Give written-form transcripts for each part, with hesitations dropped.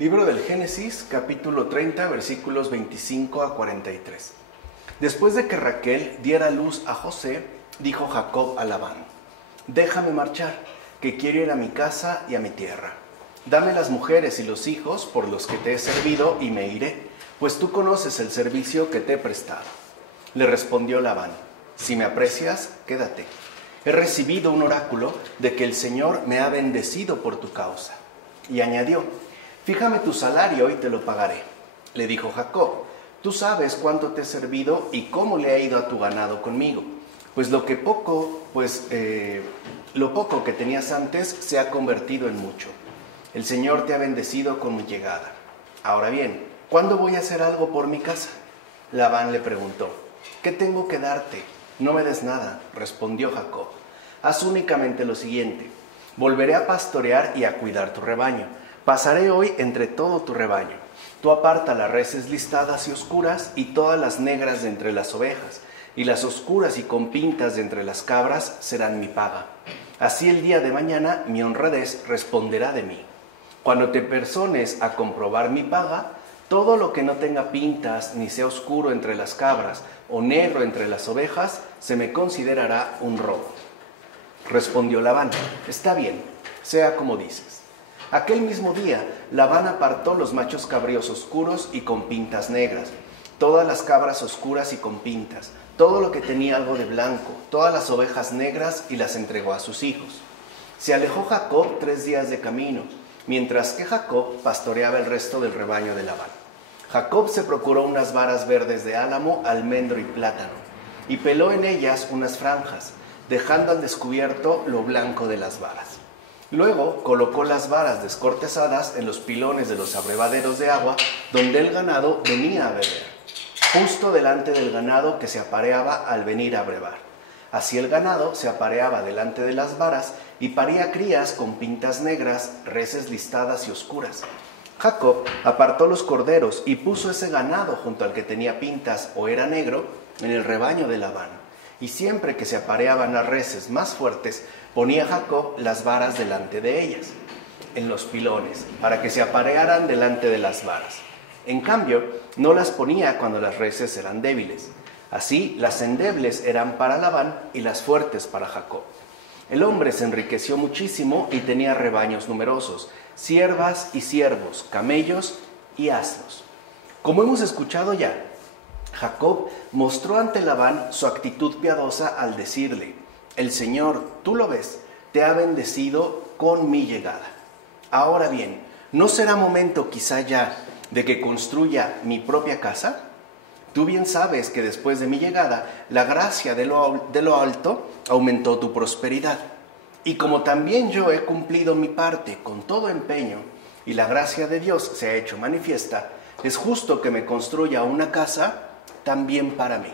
Libro del Génesis, capítulo 30, versículos 25 a 43. Después de que Raquel diera luz a José, dijo Jacob a Labán: déjame marchar, que quiero ir a mi casa y a mi tierra. Dame las mujeres y los hijos por los que te he servido y me iré, pues tú conoces el servicio que te he prestado. Le respondió Labán: si me aprecias, quédate. He recibido un oráculo de que el Señor me ha bendecido por tu causa. Y añadió: fíjame tu salario y te lo pagaré. Le dijo Jacob: tú sabes cuánto te he servido y cómo le ha ido a tu ganado conmigo, pues lo poco que tenías antes se ha convertido en mucho. El Señor te ha bendecido con mi llegada. Ahora bien, ¿cuándo voy a hacer algo por mi casa? Labán le preguntó: ¿qué tengo que darte? No me des nada, respondió Jacob. Haz únicamente lo siguiente: volveré a pastorear y a cuidar tu rebaño. Pasaré hoy entre todo tu rebaño. Tú aparta las reses listadas y oscuras y todas las negras de entre las ovejas, y las oscuras y con pintas de entre las cabras serán mi paga. Así el día de mañana mi honradez responderá de mí. Cuando te persones a comprobar mi paga, todo lo que no tenga pintas ni sea oscuro entre las cabras o negro entre las ovejas, se me considerará un robo. Respondió Labán: está bien, sea como dices. Aquel mismo día, Labán apartó los machos cabríos oscuros y con pintas negras, todas las cabras oscuras y con pintas, todo lo que tenía algo de blanco, todas las ovejas negras, y las entregó a sus hijos. Se alejó Jacob 3 días de camino, mientras que Jacob pastoreaba el resto del rebaño de Labán. Jacob se procuró unas varas verdes de álamo, almendro y plátano, y peló en ellas unas franjas, dejando al descubierto lo blanco de las varas. Luego colocó las varas descortezadas en los pilones de los abrevaderos de agua donde el ganado venía a beber, justo delante del ganado que se apareaba al venir a brevar. Así el ganado se apareaba delante de las varas y paría crías con pintas negras, reses listadas y oscuras. Jacob apartó los corderos y puso ese ganado junto al que tenía pintas o era negro en el rebaño de Labán. Y siempre que se apareaban las reses más fuertes, ponía Jacob las varas delante de ellas, en los pilones, para que se aparearan delante de las varas. En cambio, no las ponía cuando las reses eran débiles. Así, las endebles eran para Labán y las fuertes para Jacob. El hombre se enriqueció muchísimo y tenía rebaños numerosos, siervas y siervos, camellos y asnos. Como hemos escuchado ya, Jacob mostró ante Labán su actitud piadosa al decirle: el Señor, tú lo ves, te ha bendecido con mi llegada. Ahora bien, ¿no será momento quizá ya de que construya mi propia casa? Tú bien sabes que después de mi llegada, la gracia de lo alto aumentó tu prosperidad. Y como también yo he cumplido mi parte con todo empeño, y la gracia de Dios se ha hecho manifiesta, es justo que me construya una casa también para mí.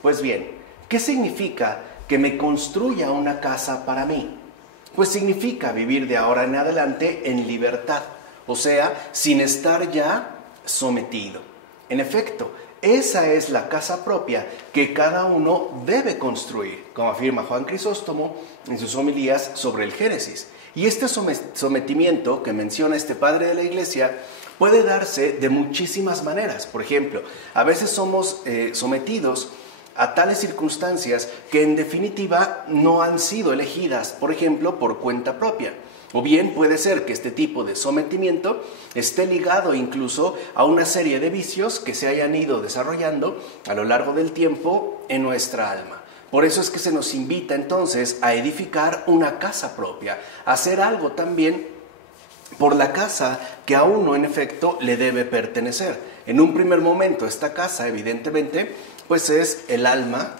Pues bien, ¿qué significa que me construya una casa para mí? Pues significa vivir de ahora en adelante en libertad, o sea, sin estar ya sometido. En efecto, esa es la casa propia que cada uno debe construir, como afirma Juan Crisóstomo en sus homilías sobre el Génesis. Y este sometimiento que menciona este padre de la Iglesia puede darse de muchísimas maneras. Por ejemplo, a veces somos sometidos a tales circunstancias que en definitiva no han sido elegidas, por ejemplo, por cuenta propia. O bien puede ser que este tipo de sometimiento esté ligado incluso a una serie de vicios que se hayan ido desarrollando a lo largo del tiempo en nuestra alma. Por eso es que se nos invita entonces a edificar una casa propia, a hacer algo también por la casa que a uno en efecto le debe pertenecer. En un primer momento esta casa evidentemente pues es el alma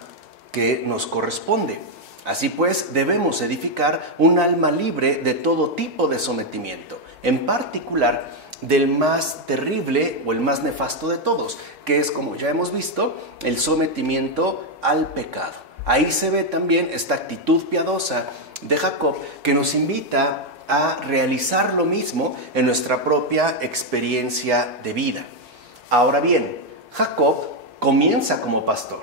que nos corresponde. Así pues, debemos edificar un alma libre de todo tipo de sometimiento, en particular del más terrible o el más nefasto de todos, que es, como ya hemos visto, el sometimiento al pecado. Ahí se ve también esta actitud piadosa de Jacob que nos invita a realizar lo mismo en nuestra propia experiencia de vida. Ahora bien, Jacob comienza como pastor,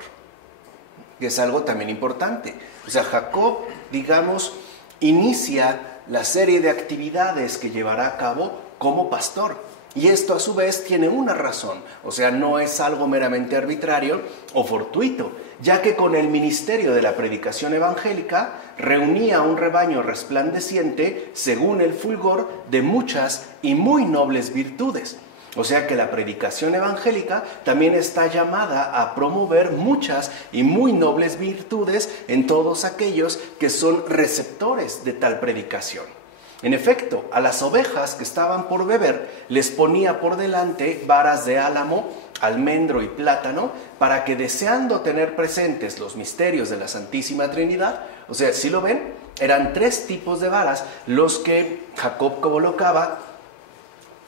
que es algo también importante. O sea, Jacob, digamos, inicia la serie de actividades que llevará a cabo como pastor. Y esto a su vez tiene una razón, o sea, no es algo meramente arbitrario o fortuito, ya que con el ministerio de la predicación evangélica reunía un rebaño resplandeciente según el fulgor de muchas y muy nobles virtudes. O sea que la predicación evangélica también está llamada a promover muchas y muy nobles virtudes en todos aquellos que son receptores de tal predicación. En efecto, a las ovejas que estaban por beber les ponía por delante varas de álamo, almendro y plátano, para que, deseando tener presentes los misterios de la Santísima Trinidad, o sea, si lo ven, eran 3 tipos de varas los que Jacob colocaba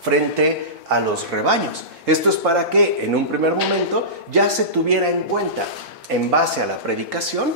frente a los rebaños. Esto es para que en un primer momento ya se tuviera en cuenta, en base a la predicación,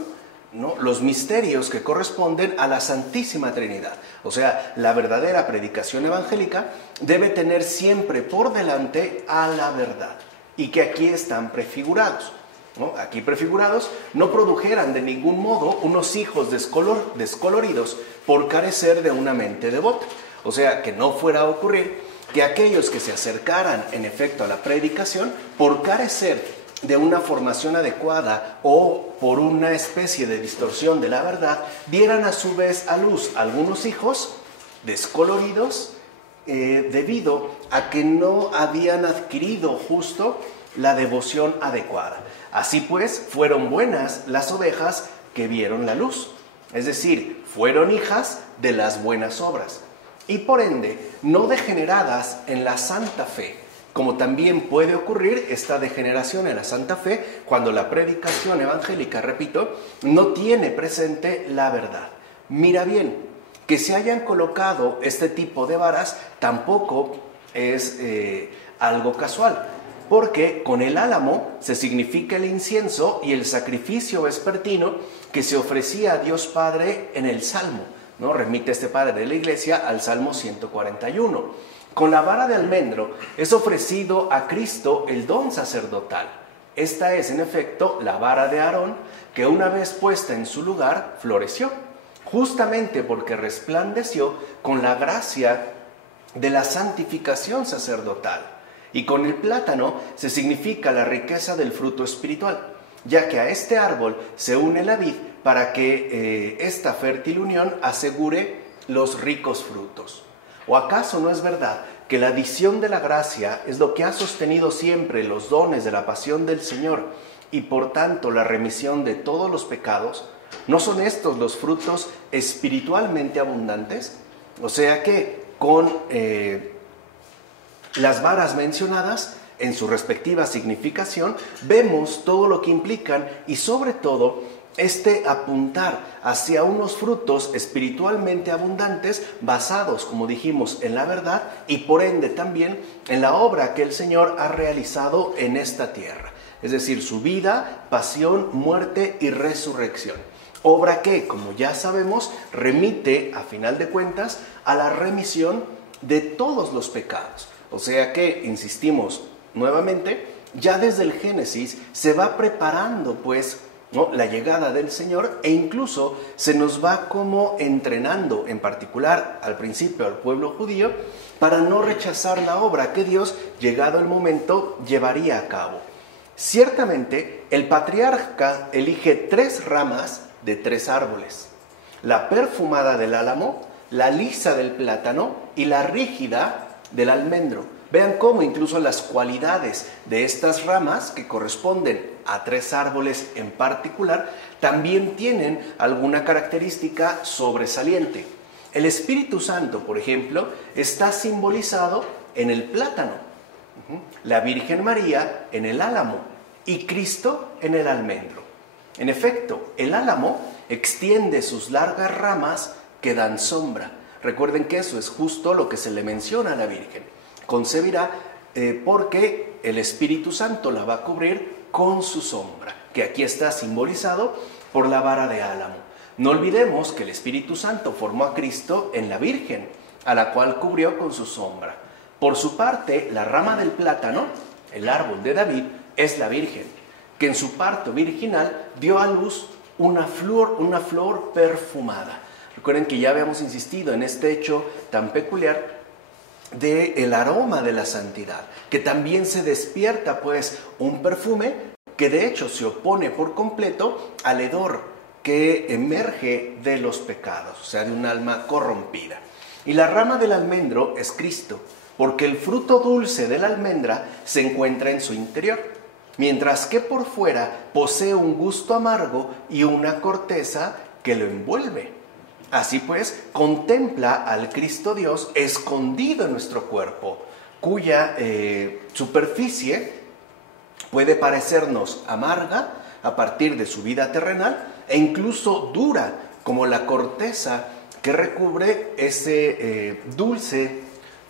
¿no?, los misterios que corresponden a la Santísima Trinidad. O sea, la verdadera predicación evangélica debe tener siempre por delante a la verdad, y que aquí están prefigurados, ¿no? Aquí prefigurados no produjeran de ningún modo unos hijos descoloridos por carecer de una mente devota. O sea, que no fuera a ocurrir que aquellos que se acercaran en efecto a la predicación por carecer de una formación adecuada o por una especie de distorsión de la verdad, dieran a su vez a luz algunos hijos descoloridos debido a que no habían adquirido justo la devoción adecuada. Así pues, fueron buenas las ovejas que vieron la luz, es decir, fueron hijas de las buenas obras, y por ende no degeneradas en la santa fe, como también puede ocurrir esta degeneración en la santa fe cuando la predicación evangélica, repito, no tiene presente la verdad. Mira bien, que se hayan colocado este tipo de varas tampoco es algo casual, porque con el álamo se significa el incienso y el sacrificio vespertino que se ofrecía a Dios Padre en el Salmo, ¿no? Remite este padre de la iglesia al Salmo 141. Con la vara de almendro es ofrecido a Cristo el don sacerdotal. Esta es, en efecto, la vara de Aarón, que una vez puesta en su lugar, floreció, justamente porque resplandeció con la gracia de la santificación sacerdotal. Y con el plátano se significa la riqueza del fruto espiritual, ya que a este árbol se une la vid para que esta fértil unión asegure los ricos frutos. ¿O acaso no es verdad que la adición de la gracia es lo que ha sostenido siempre los dones de la pasión del Señor y por tanto la remisión de todos los pecados? ¿No son estos los frutos espiritualmente abundantes? O sea que con las varas mencionadas en su respectiva significación vemos todo lo que implican y sobre todo apuntar hacia unos frutos espiritualmente abundantes basados, como dijimos, en la verdad y por ende también en la obra que el Señor ha realizado en esta tierra. Es decir, su vida, pasión, muerte y resurrección. Obra que, como ya sabemos, remite, a final de cuentas, a la remisión de todos los pecados. O sea que, insistimos nuevamente, ya desde el Génesis se va preparando, pues, ¿no?, la llegada del Señor, e incluso se nos va como entrenando, en particular al principio al pueblo judío, para no rechazar la obra que Dios, llegado el momento, llevaría a cabo. Ciertamente, el patriarca elige 3 ramas de 3 árboles: la perfumada del álamo, la lisa del plátano y la rígida del almendro. Vean cómo incluso las cualidades de estas ramas, que corresponden a 3 árboles en particular, también tienen alguna característica sobresaliente. El Espíritu Santo, por ejemplo, está simbolizado en el plátano, la Virgen María en el álamo y Cristo en el almendro. En efecto, el álamo extiende sus largas ramas que dan sombra. Recuerden que eso es justo lo que se le menciona a la Virgen. Concebirá porque el Espíritu Santo la va a cubrir con su sombra, que aquí está simbolizado por la vara de álamo. No olvidemos que el Espíritu Santo formó a Cristo en la Virgen, a la cual cubrió con su sombra. Por su parte, la rama del plátano, el árbol de David, es la Virgen, que en su parto virginal dio a luz una flor perfumada. Recuerden que ya habíamos insistido en este hecho tan peculiar del aroma de la santidad, que también se despierta pues un perfume que de hecho se opone por completo al hedor que emerge de los pecados, o sea, de un alma corrompida. Y la rama del almendro es Cristo, porque el fruto dulce de la almendra se encuentra en su interior, mientras que por fuera posee un gusto amargo y una corteza que lo envuelve. Así pues, contempla al Cristo Dios escondido en nuestro cuerpo, cuya superficie puede parecernos amarga a partir de su vida terrenal e incluso dura, como la corteza que recubre ese dulce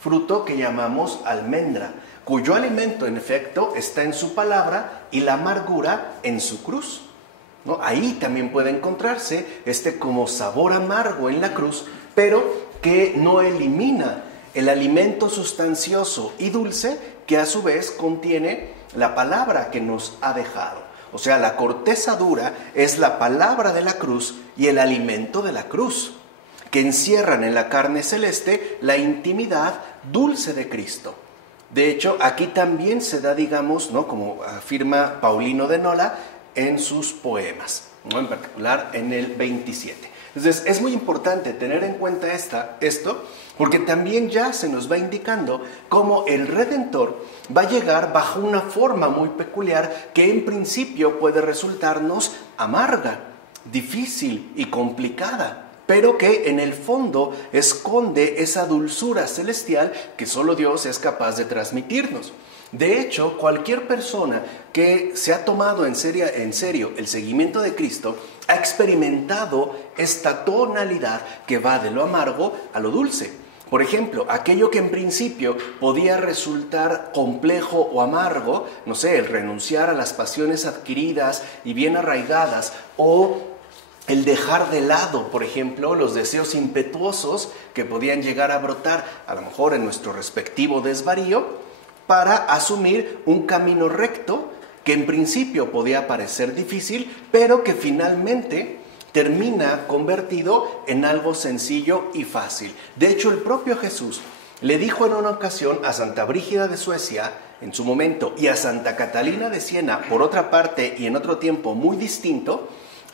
fruto que llamamos almendra, cuyo alimento en efecto está en su palabra y la amargura en su cruz, ¿no? Ahí también puede encontrarse como sabor amargo en la cruz, pero que no elimina el alimento sustancioso y dulce que a su vez contiene la palabra que nos ha dejado. O sea, la corteza dura es la palabra de la cruz y el alimento de la cruz, que encierran en la carne celeste la intimidad dulce de Cristo. De hecho, aquí también se da, digamos, ¿no?, como afirma Paulino de Nola en sus poemas, ¿no?, en particular en el 27. Entonces, es muy importante tener en cuenta esto, porque también ya se nos va indicando cómo el Redentor va a llegar bajo una forma muy peculiar que en principio puede resultarnos amarga, difícil y complicada, pero que en el fondo esconde esa dulzura celestial que solo Dios es capaz de transmitirnos. De hecho, cualquier persona que se ha tomado en serio el seguimiento de Cristo ha experimentado esta tonalidad que va de lo amargo a lo dulce. Por ejemplo, aquello que en principio podía resultar complejo o amargo, no sé, el renunciar a las pasiones adquiridas y bien arraigadas, o el dejar de lado, por ejemplo, los deseos impetuosos que podían llegar a brotar, a lo mejor en nuestro respectivo desvarío, para asumir un camino recto que en principio podía parecer difícil, pero que finalmente termina convertido en algo sencillo y fácil. De hecho, el propio Jesús le dijo en una ocasión a Santa Brígida de Suecia, en su momento, y a Santa Catalina de Siena, por otra parte y en otro tiempo muy distinto,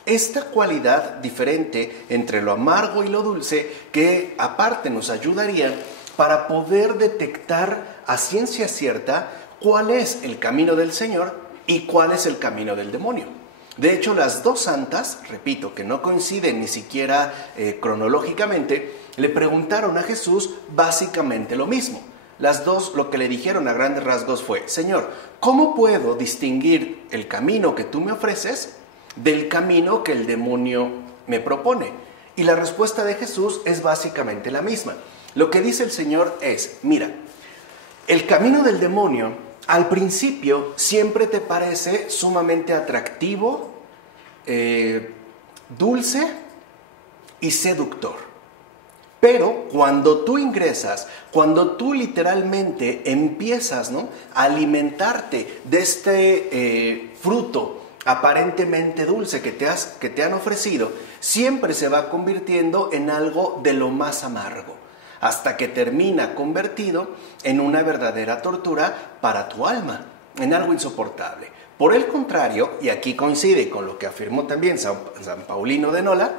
esta cualidad diferente entre lo amargo y lo dulce, que aparte nos ayudaría para poder detectar a ciencia cierta cuál es el camino del Señor y cuál es el camino del demonio. De hecho, las dos santas, repito, que no coinciden ni siquiera cronológicamente, le preguntaron a Jesús básicamente lo mismo. Las dos lo que le dijeron a grandes rasgos fue: Señor, ¿cómo puedo distinguir el camino que tú me ofreces del camino que el demonio me propone? Y la respuesta de Jesús es básicamente la misma. Lo que dice el Señor es: mira, el camino del demonio al principio siempre te parece sumamente atractivo, dulce y seductor. Pero cuando tú ingresas, cuando tú literalmente empiezas, ¿no?, a alimentarte de este fruto aparentemente dulce que te han ofrecido, siempre se va convirtiendo en algo de lo más amargo, hasta que termina convertido en una verdadera tortura para tu alma, en algo insoportable. Por el contrario, y aquí coincide con lo que afirmó también San Paulino de Nola,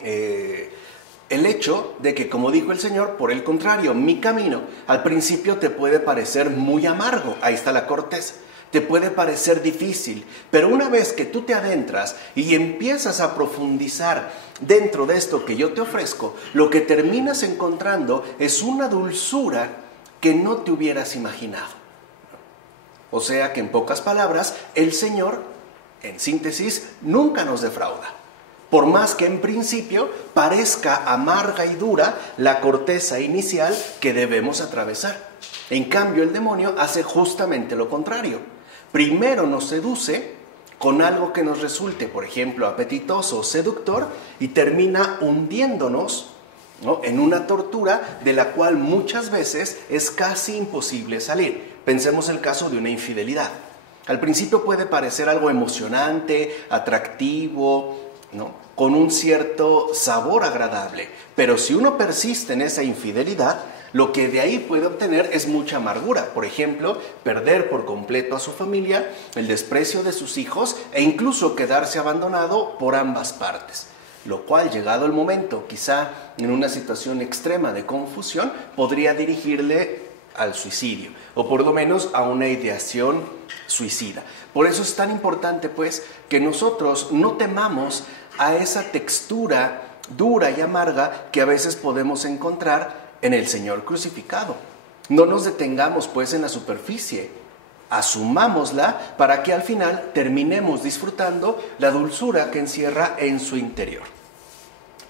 el hecho de que, como dijo el Señor, por el contrario, mi camino al principio te puede parecer muy amargo, ahí está la corteza, te puede parecer difícil, pero una vez que tú te adentras y empiezas a profundizar dentro de esto que yo te ofrezco, lo que terminas encontrando es una dulzura que no te hubieras imaginado. O sea que, en pocas palabras, el Señor, en síntesis, nunca nos defrauda. Por más que en principio parezca amarga y dura la corteza inicial que debemos atravesar. En cambio, el demonio hace justamente lo contrario. Primero nos seduce con algo que nos resulte, por ejemplo, apetitoso o seductor, y termina hundiéndonos, ¿no?, en una tortura de la cual muchas veces es casi imposible salir. Pensemos el caso de una infidelidad. Al principio puede parecer algo emocionante, atractivo, ¿no?, con un cierto sabor agradable. Pero si uno persiste en esa infidelidad, lo que de ahí puede obtener es mucha amargura. Por ejemplo, perder por completo a su familia, el desprecio de sus hijos e incluso quedarse abandonado por ambas partes. Lo cual, llegado el momento, quizá en una situación extrema de confusión, podría dirigirle al suicidio, o por lo menos a una ideación suicida. Por eso es tan importante, pues, que nosotros no temamos a esa textura dura y amarga que a veces podemos encontrar en el Señor crucificado. No nos detengamos, pues, en la superficie. Asumámosla para que al final terminemos disfrutando la dulzura que encierra en su interior.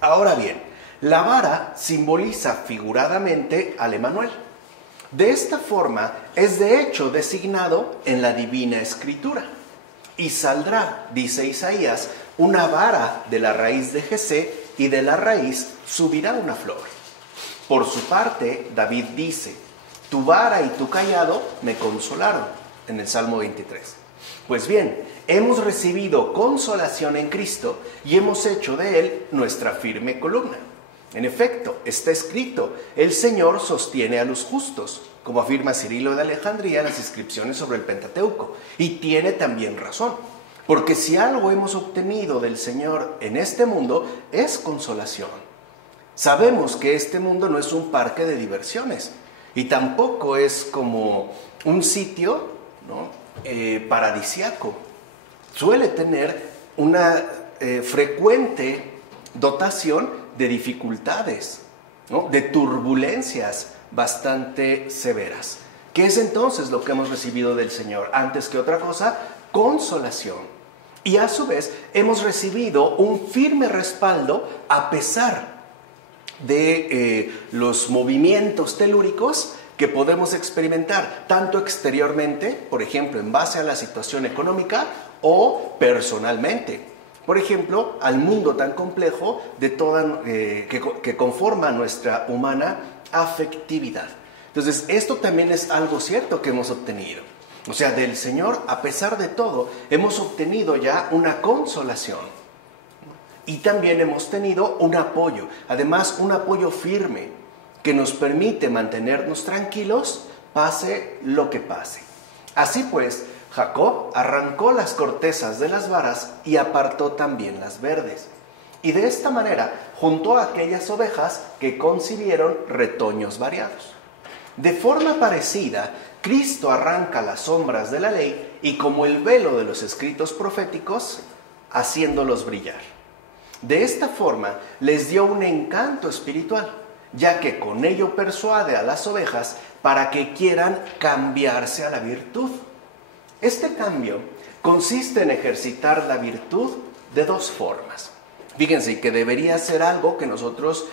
Ahora bien, la vara simboliza figuradamente al Emanuel. De esta forma es de hecho designado en la Divina Escritura. Y saldrá, dice Isaías, una vara de la raíz de Jesé y de la raíz subirá una flor. Por su parte, David dice, tu vara y tu cayado me consolaron, en el Salmo 23. Pues bien, hemos recibido consolación en Cristo y hemos hecho de Él nuestra firme columna. En efecto, está escrito, el Señor sostiene a los justos, como afirma Cirilo de Alejandría en las inscripciones sobre el Pentateuco. Y tiene también razón, porque si algo hemos obtenido del Señor en este mundo, es consolación. Sabemos que este mundo no es un parque de diversiones, y tampoco es como un sitio, ¿no?, paradisiaco. Suele tener una frecuente dotación de dificultades, ¿no?, de turbulencias bastante severas. ¿Qué es entonces lo que hemos recibido del Señor? Antes que otra cosa, consolación. Y a su vez hemos recibido un firme respaldo a pesar de los movimientos telúricos que podemos experimentar, tanto exteriormente, por ejemplo, en base a la situación económica, o personalmente. Por ejemplo, al mundo tan complejo de que conforma nuestra humana afectividad. Entonces, esto también es algo cierto que hemos obtenido. O sea, del Señor, a pesar de todo, hemos obtenido ya una consolación. Y también hemos tenido un apoyo, además un apoyo firme, que nos permite mantenernos tranquilos, pase lo que pase. Así pues, Jacob arrancó las cortezas de las varas y apartó también las verdes. Y de esta manera juntó a aquellas ovejas que concibieron retoños variados. De forma parecida, Cristo arranca las sombras de la ley y como el velo de los escritos proféticos, haciéndolos brillar. De esta forma les dio un encanto espiritual, ya que con ello persuade a las ovejas para que quieran cambiarse a la virtud. Este cambio consiste en ejercitar la virtud de dos formas. Fíjense que debería ser algo que nosotros,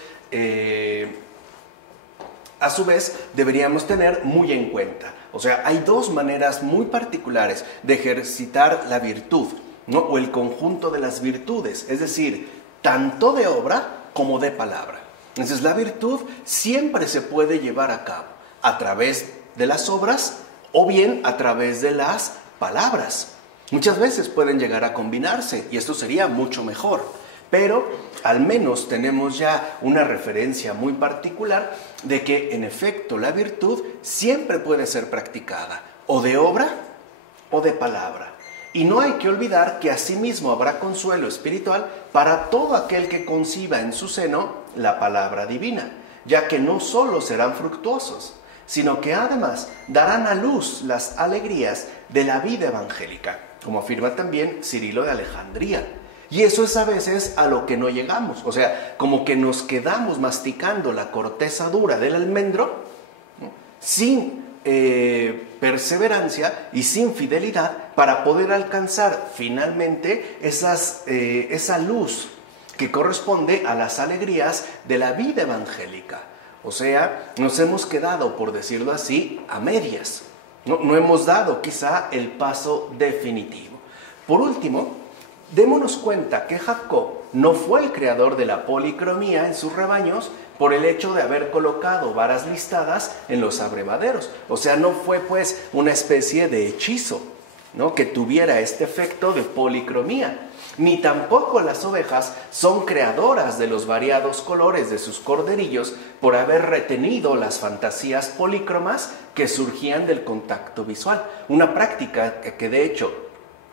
a su vez, deberíamos tener muy en cuenta. O sea, hay dos maneras muy particulares de ejercitar la virtud, ¿no?, o el conjunto de las virtudes, es decir, tanto de obra como de palabra. Entonces, la virtud siempre se puede llevar a cabo a través de las obras o bien a través de las palabras. Muchas veces pueden llegar a combinarse y esto sería mucho mejor, pero al menos tenemos ya una referencia muy particular de que en efecto la virtud siempre puede ser practicada o de obra o de palabra. Y no hay que olvidar que asimismo habrá consuelo espiritual para todo aquel que conciba en su seno la palabra divina, ya que no solo serán fructuosos, sino que además darán a luz las alegrías de la vida evangélica, como afirma también Cirilo de Alejandría. Y eso es a veces a lo que no llegamos, o sea, como que nos quedamos masticando la corteza dura del almendro, ¿no?, sin perseverancia y sin fidelidad para poder alcanzar finalmente esa luz que corresponde a las alegrías de la vida evangélica. O sea, nos hemos quedado, por decirlo así, a medias. No hemos dado quizá el paso definitivo. Por último, démonos cuenta que Jacob no fue el creador de la policromía en sus rebaños por el hecho de haber colocado varas listadas en los abrevaderos. O sea, no fue pues una especie de hechizo, ¿no?, que tuviera este efecto de policromía. Ni tampoco las ovejas son creadoras de los variados colores de sus corderillos por haber retenido las fantasías polícromas que surgían del contacto visual. Una práctica que de hecho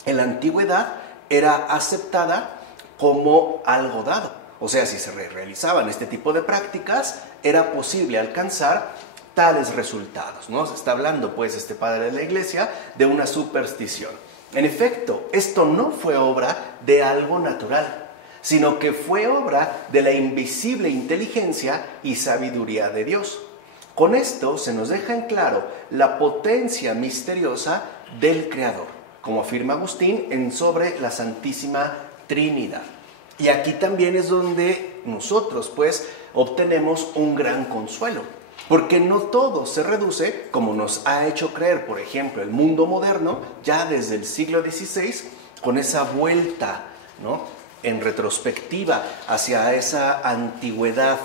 en la antigüedad era aceptada como algo dado. O sea, si se realizaban este tipo de prácticas, era posible alcanzar tales resultados, ¿no? Se está hablando, pues, este padre de la iglesia de una superstición. En efecto, esto no fue obra de algo natural, sino que fue obra de la invisible inteligencia y sabiduría de Dios. Con esto se nos deja en claro la potencia misteriosa del Creador, como afirma Agustín en Sobre la Santísima Trinidad. Y aquí también es donde nosotros, pues, obtenemos un gran consuelo. Porque no todo se reduce, como nos ha hecho creer, por ejemplo, el mundo moderno, ya desde el siglo XVI, con esa vuelta, ¿no?, en retrospectiva hacia esa antigüedad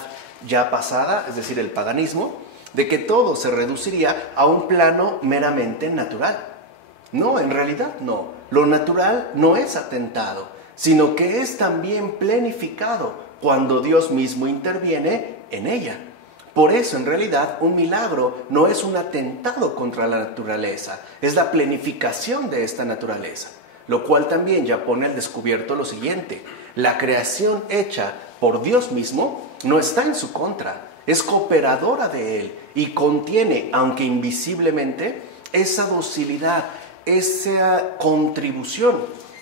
ya pasada, es decir, el paganismo, de que todo se reduciría a un plano meramente natural. No, en realidad no. Lo natural no es atentado, sino que es también planificado cuando Dios mismo interviene en ella. Por eso, en realidad, un milagro no es un atentado contra la naturaleza, es la planificación de esta naturaleza, lo cual también ya pone al descubierto lo siguiente: la creación hecha por Dios mismo no está en su contra, es cooperadora de Él y contiene, aunque invisiblemente, esa docilidad, esa contribución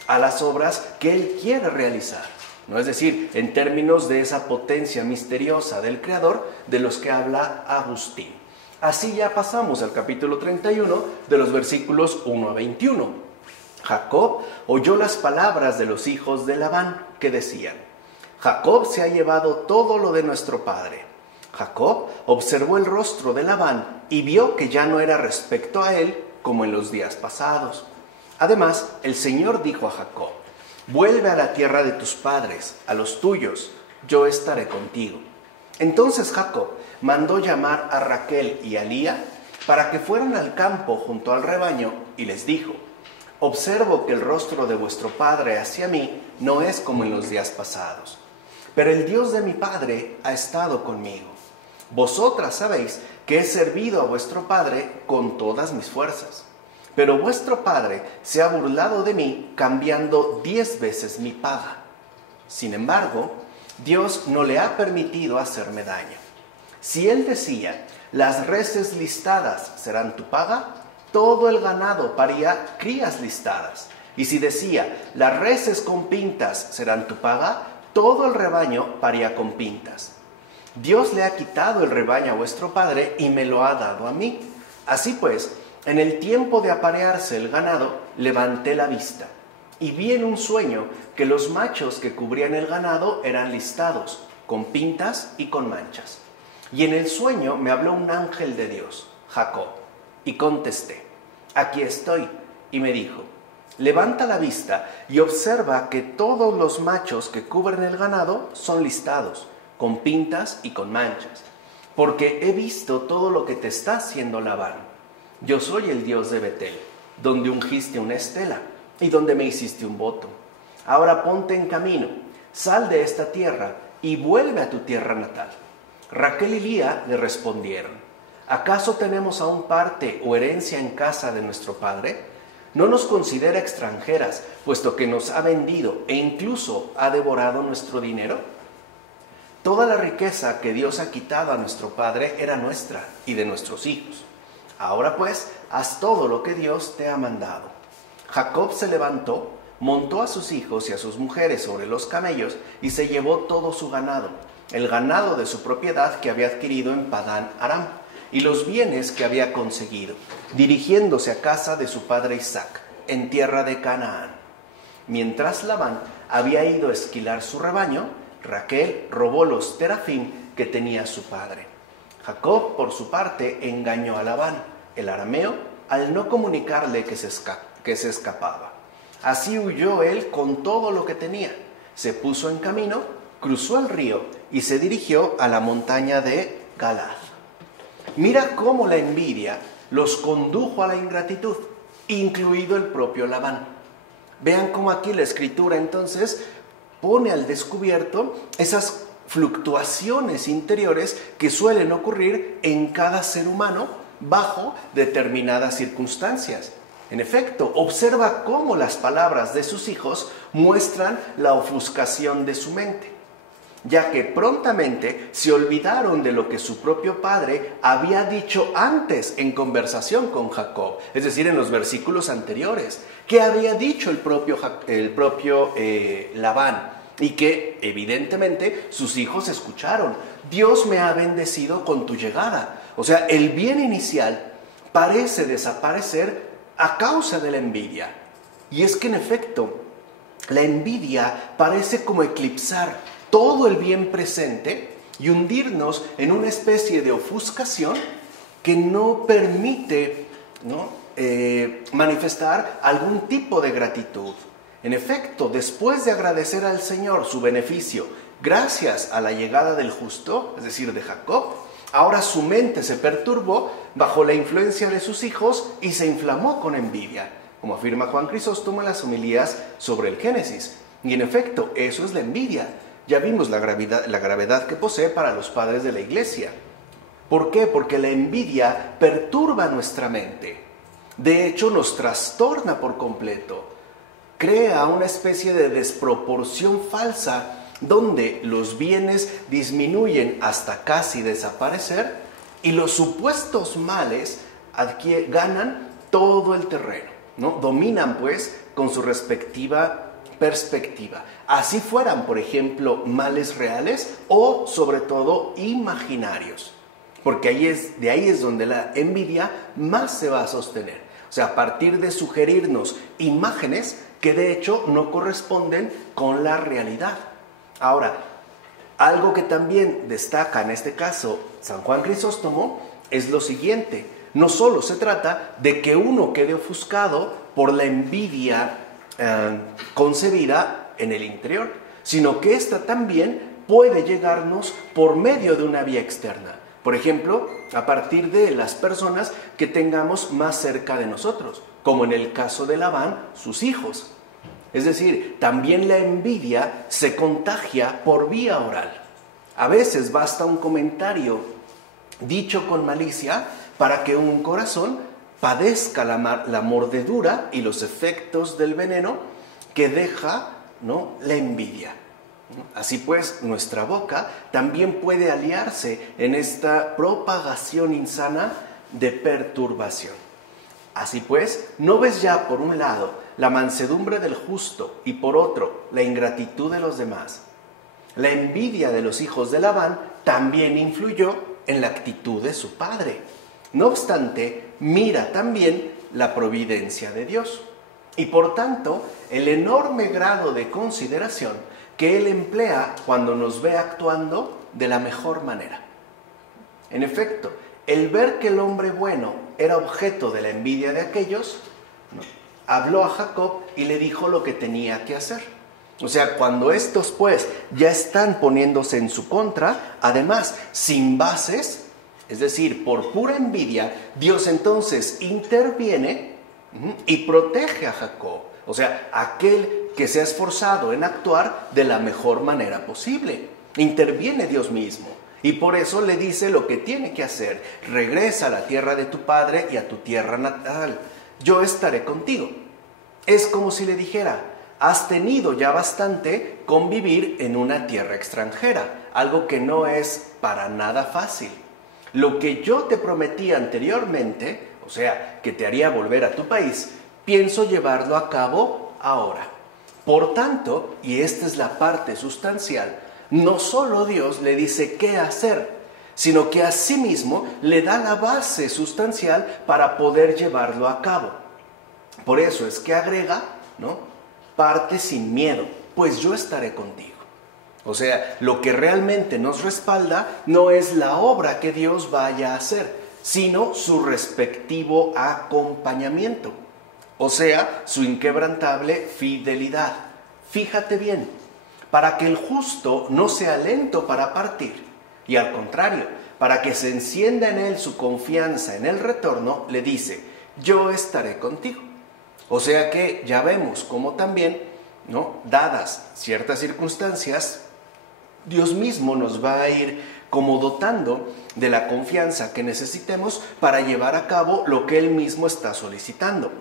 a las obras que Él quiere realizar. ¿No? Es decir, en términos de esa potencia misteriosa del Creador de los que habla Agustín. Así ya pasamos al capítulo 31 de los versículos 1 a 21. Jacob oyó las palabras de los hijos de Labán que decían: Jacob se ha llevado todo lo de nuestro padre. Jacob observó el rostro de Labán y vio que ya no era respecto a él como en los días pasados. Además, el Señor dijo a Jacob: vuelve a la tierra de tus padres, a los tuyos, yo estaré contigo. Entonces Jacob mandó llamar a Raquel y a Lía para que fueran al campo junto al rebaño y les dijo: observo que el rostro de vuestro padre hacia mí no es como en los días pasados, pero el Dios de mi padre ha estado conmigo. Vosotras sabéis que he servido a vuestro padre con todas mis fuerzas. Pero vuestro padre se ha burlado de mí cambiando 10 veces mi paga. Sin embargo, Dios no le ha permitido hacerme daño. Si él decía: las reses listadas serán tu paga, todo el ganado paría crías listadas. Y si decía: las reses con pintas serán tu paga, todo el rebaño paría con pintas. Dios le ha quitado el rebaño a vuestro padre y me lo ha dado a mí. Así pues, en el tiempo de aparearse el ganado, levanté la vista y vi en un sueño que los machos que cubrían el ganado eran listados, con pintas y con manchas. Y en el sueño me habló un ángel de Dios, Jacob, y contesté: aquí estoy. Y me dijo: levanta la vista y observa que todos los machos que cubren el ganado son listados, con pintas y con manchas, porque he visto todo lo que te está haciendo Labán. Yo soy el Dios de Betel, donde ungiste una estela y donde me hiciste un voto. Ahora ponte en camino, sal de esta tierra y vuelve a tu tierra natal. Raquel y Lía le respondieron: ¿acaso tenemos aún parte o herencia en casa de nuestro padre? No nos considera extranjeras, puesto que nos ha vendido e incluso ha devorado nuestro dinero. Toda la riqueza que Dios ha quitado a nuestro padre era nuestra y de nuestros hijos. Ahora pues, haz todo lo que Dios te ha mandado. Jacob se levantó, montó a sus hijos y a sus mujeres sobre los camellos y se llevó todo su ganado, el ganado de su propiedad que había adquirido en Padán Aram, y los bienes que había conseguido, dirigiéndose a casa de su padre Isaac, en tierra de Canaán. Mientras Labán había ido a esquilar su rebaño, Raquel robó los terafín que tenía su padre. Jacob, por su parte, engañó a Labán, el arameo, al no comunicarle que se escapaba. Así huyó él con todo lo que tenía. Se puso en camino, cruzó el río y se dirigió a la montaña de Galaad. Mira cómo la envidia los condujo a la ingratitud. incluido el propio Labán. Vean cómo aquí la Escritura entonces pone al descubierto esas fluctuaciones interiores que suelen ocurrir en cada ser humano bajo determinadas circunstancias. En efecto, observa cómo las palabras de sus hijos muestran la ofuscación de su mente, ya que prontamente se olvidaron de lo que su propio padre había dicho antes en conversación con Jacob, es decir, en los versículos anteriores, que había dicho el propio Labán, y que evidentemente sus hijos escucharon. Dios me ha bendecido con tu llegada. O sea, el bien inicial parece desaparecer a causa de la envidia. Y es que en efecto, la envidia parece como eclipsar todo el bien presente y hundirnos en una especie de ofuscación que no permite, manifestar algún tipo de gratitud. En efecto, después de agradecer al Señor su beneficio gracias a la llegada del justo, es decir, de Jacob, ahora su mente se perturbó bajo la influencia de sus hijos y se inflamó con envidia, como afirma Juan Crisóstomo en las homilías sobre el Génesis. Y en efecto, eso es la envidia. Ya vimos la gravedad que posee para los padres de la iglesia. ¿Por qué? Porque la envidia perturba nuestra mente. De hecho, nos trastorna por completo. Crea una especie de desproporción falsa donde los bienes disminuyen hasta casi desaparecer y los supuestos males ganan todo el terreno, ¿no? Dominan pues con su respectiva perspectiva. Así fueran, por ejemplo, males reales o sobre todo imaginarios, porque de ahí es donde la envidia más se va a sostener. O sea, a partir de sugerirnos imágenes que de hecho no corresponden con la realidad. Ahora, algo que también destaca en este caso San Juan Crisóstomo es lo siguiente: no solo se trata de que uno quede ofuscado por la envidia concebida en el interior, sino que ésta también puede llegarnos por medio de una vía externa. Por ejemplo, a partir de las personas que tengamos más cerca de nosotros, como en el caso de Labán, sus hijos. Es decir, también la envidia se contagia por vía oral. A veces basta un comentario dicho con malicia para que un corazón padezca la mordedura y los efectos del veneno que deja, la envidia. Así pues, nuestra boca también puede aliarse en esta propagación insana de perturbación. Así pues, ¿no ves ya por un lado la mansedumbre del justo y por otro la ingratitud de los demás? La envidia de los hijos de Labán también influyó en la actitud de su padre. No obstante, mira también la providencia de Dios y por tanto el enorme grado de consideración que Él emplea cuando nos ve actuando de la mejor manera. En efecto, el ver que el hombre bueno era objeto de la envidia de aquellos, habló a Jacob y le dijo lo que tenía que hacer. O sea, cuando estos pues ya están poniéndose en su contra, además sin bases, es decir, por pura envidia, Dios entonces interviene y protege a Jacob. O sea, aquel que se ha esforzado en actuar de la mejor manera posible. Interviene Dios mismo. Y por eso le dice lo que tiene que hacer. Regresa a la tierra de tu padre y a tu tierra natal. Yo estaré contigo. Es como si le dijera: has tenido ya bastante con vivir en una tierra extranjera, algo que no es para nada fácil. Lo que yo te prometí anteriormente, o sea, que te haría volver a tu país, pienso llevarlo a cabo ahora. Por tanto, y esta es la parte sustancial, no solo Dios le dice qué hacer, sino que asimismo le da la base sustancial para poder llevarlo a cabo. Por eso es que agrega, parte sin miedo, pues yo estaré contigo. O sea, lo que realmente nos respalda no es la obra que Dios vaya a hacer, sino su respectivo acompañamiento. O sea, su inquebrantable fidelidad. Fíjate bien, para que el justo no sea lento para partir, y al contrario, para que se encienda en él su confianza en el retorno, le dice: yo estaré contigo. O sea que ya vemos cómo también, ¿no?, dadas ciertas circunstancias, Dios mismo nos va a ir como dotando de la confianza que necesitemos para llevar a cabo lo que Él mismo está solicitando.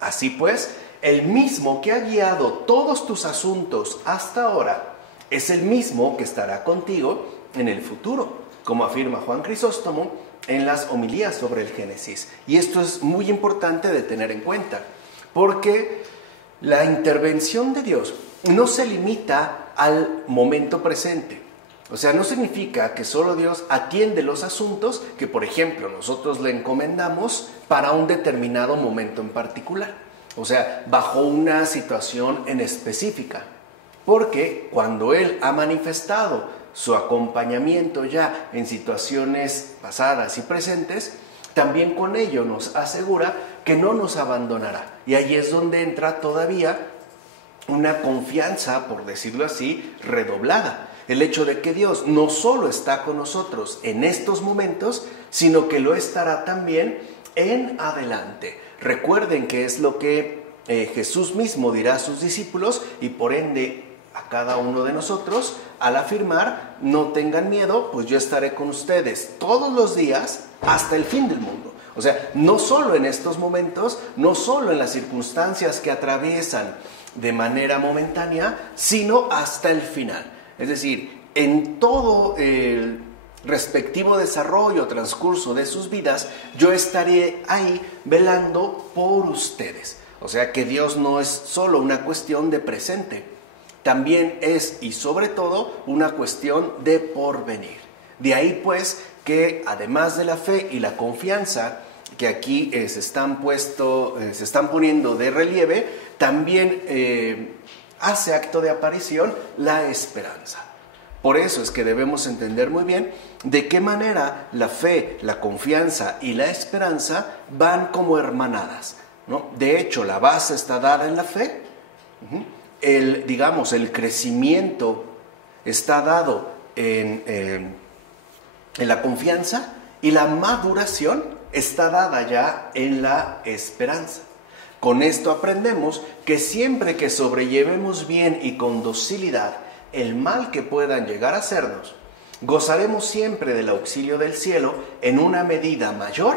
Así pues, el mismo que ha guiado todos tus asuntos hasta ahora es el mismo que estará contigo en el futuro, como afirma Juan Crisóstomo en las homilías sobre el Génesis. Y esto es muy importante de tener en cuenta, porque la intervención de Dios no se limita al momento presente. O sea, no significa que solo Dios atiende los asuntos que, por ejemplo, nosotros le encomendamos para un determinado momento en particular. O sea, bajo una situación en específica. Porque cuando Él ha manifestado su acompañamiento ya en situaciones pasadas y presentes, también con ello nos asegura que no nos abandonará. Y ahí es donde entra todavía una confianza, por decirlo así, redoblada. El hecho de que Dios no solo está con nosotros en estos momentos, sino que lo estará también en adelante. Recuerden que es lo que Jesús mismo dirá a sus discípulos y por ende a cada uno de nosotros al afirmar: no tengan miedo, pues yo estaré con ustedes todos los días hasta el fin del mundo. O sea, no solo en estos momentos, no solo en las circunstancias que atraviesan de manera momentánea, sino hasta el final. Es decir, en todo el respectivo desarrollo, transcurso de sus vidas, yo estaré ahí velando por ustedes. O sea que Dios no es solo una cuestión de presente, también es y sobre todo una cuestión de porvenir. De ahí pues que además de la fe y la confianza que aquí se están poniendo de relieve, también hace acto de aparición la esperanza. Por eso es que debemos entender muy bien de qué manera la fe, la confianza y la esperanza van como hermanadas, ¿no? De hecho, la base está dada en la fe, el crecimiento está dado en la confianza y la maduración está dada ya en la esperanza. Con esto aprendemos que siempre que sobrellevemos bien y con docilidad el mal que puedan llegar a hacernos, gozaremos siempre del auxilio del cielo en una medida mayor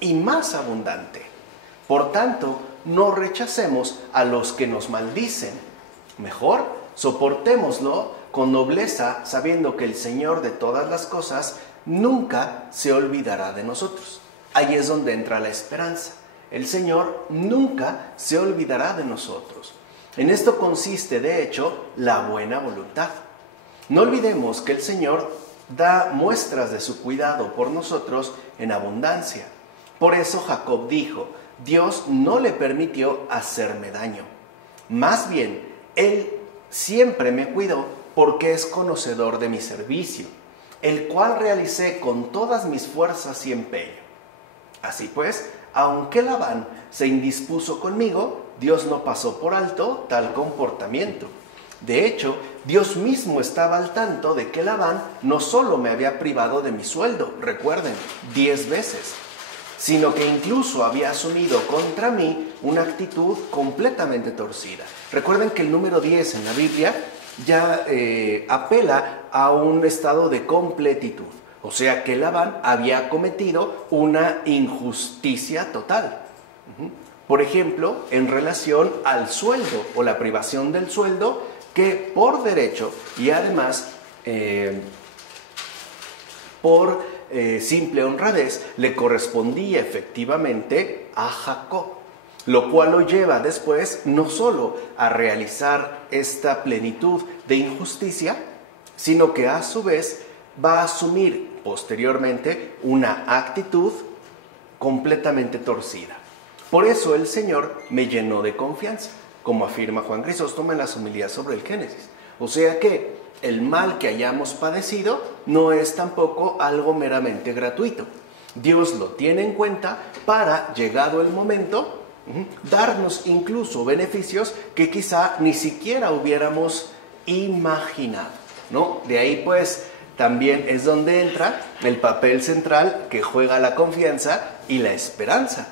y más abundante. Por tanto, no rechacemos a los que nos maldicen. Mejor, soportémoslo con nobleza, sabiendo que el Señor de todas las cosas nunca se olvidará de nosotros. Ahí es donde entra la esperanza. El Señor nunca se olvidará de nosotros. En esto consiste, de hecho, la buena voluntad. No olvidemos que el Señor da muestras de su cuidado por nosotros en abundancia. Por eso Jacob dijo: Dios no le permitió hacerme daño. Más bien, Él siempre me cuidó porque es conocedor de mi servicio, el cual realicé con todas mis fuerzas y empeño. Así pues, aunque Labán se indispuso conmigo, Dios no pasó por alto tal comportamiento. De hecho, Dios mismo estaba al tanto de que Labán no solo me había privado de mi sueldo, recuerden, 10 veces, sino que incluso había asumido contra mí una actitud completamente torcida. Recuerden que el número 10 en la Biblia ya apela a un estado de completitud. O sea que Labán había cometido una injusticia total. Por ejemplo, en relación al sueldo o la privación del sueldo que por derecho y además por simple honradez le correspondía efectivamente a Jacob, lo cual lo lleva después no solo a realizar esta plenitud de injusticia, sino que a su vez va a asumir posteriormente una actitud completamente torcida. Por eso el Señor me llenó de confianza, como afirma Juan Crisóstomo en las homilías sobre el Génesis. O sea que el mal que hayamos padecido no es tampoco algo meramente gratuito. Dios lo tiene en cuenta para, llegado el momento, darnos incluso beneficios que quizá ni siquiera hubiéramos imaginado, ¿no? De ahí pues también es donde entra el papel central que juega la confianza y la esperanza.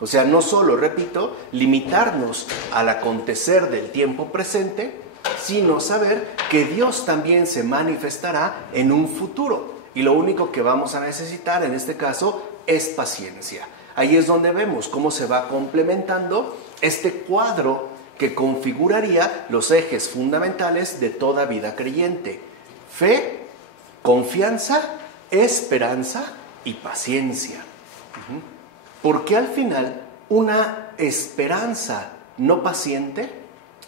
O sea, no solo, repito, limitarnos al acontecer del tiempo presente, sino saber que Dios también se manifestará en un futuro. Y lo único que vamos a necesitar en este caso es paciencia. Ahí es donde vemos cómo se va complementando este cuadro que configuraría los ejes fundamentales de toda vida creyente: fe, confianza, esperanza y paciencia. Porque al final una esperanza no paciente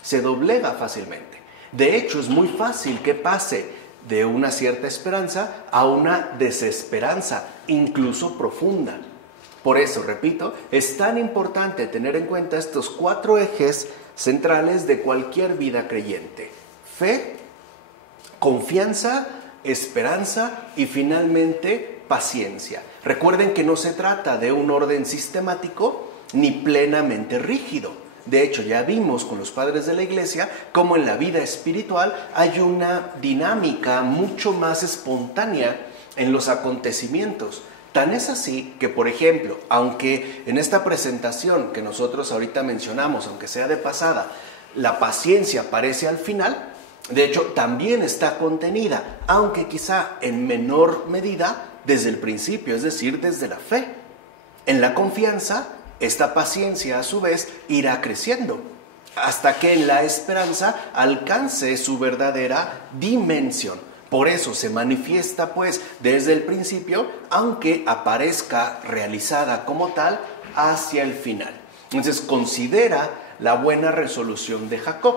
se doblega fácilmente. De hecho, es muy fácil que pase de una cierta esperanza a una desesperanza, incluso profunda. Por eso, repito, es tan importante tener en cuenta estos 4 ejes centrales de cualquier vida creyente: fe, confianza, esperanza y finalmente paciencia. Recuerden que no se trata de un orden sistemático ni plenamente rígido. De hecho, ya vimos con los padres de la iglesia cómo en la vida espiritual hay una dinámica mucho más espontánea en los acontecimientos. Tan es así que, por ejemplo, aunque en esta presentación que nosotros ahorita mencionamos, aunque sea de pasada, la paciencia aparece al final, de hecho también está contenida, aunque quizá en menor medida, desde el principio, es decir, desde la fe. En la confianza, esta paciencia a su vez irá creciendo, hasta que en la esperanza alcance su verdadera dimensión. Por eso se manifiesta pues desde el principio, aunque aparezca realizada como tal hacia el final. Entonces considera la buena resolución de Jacob,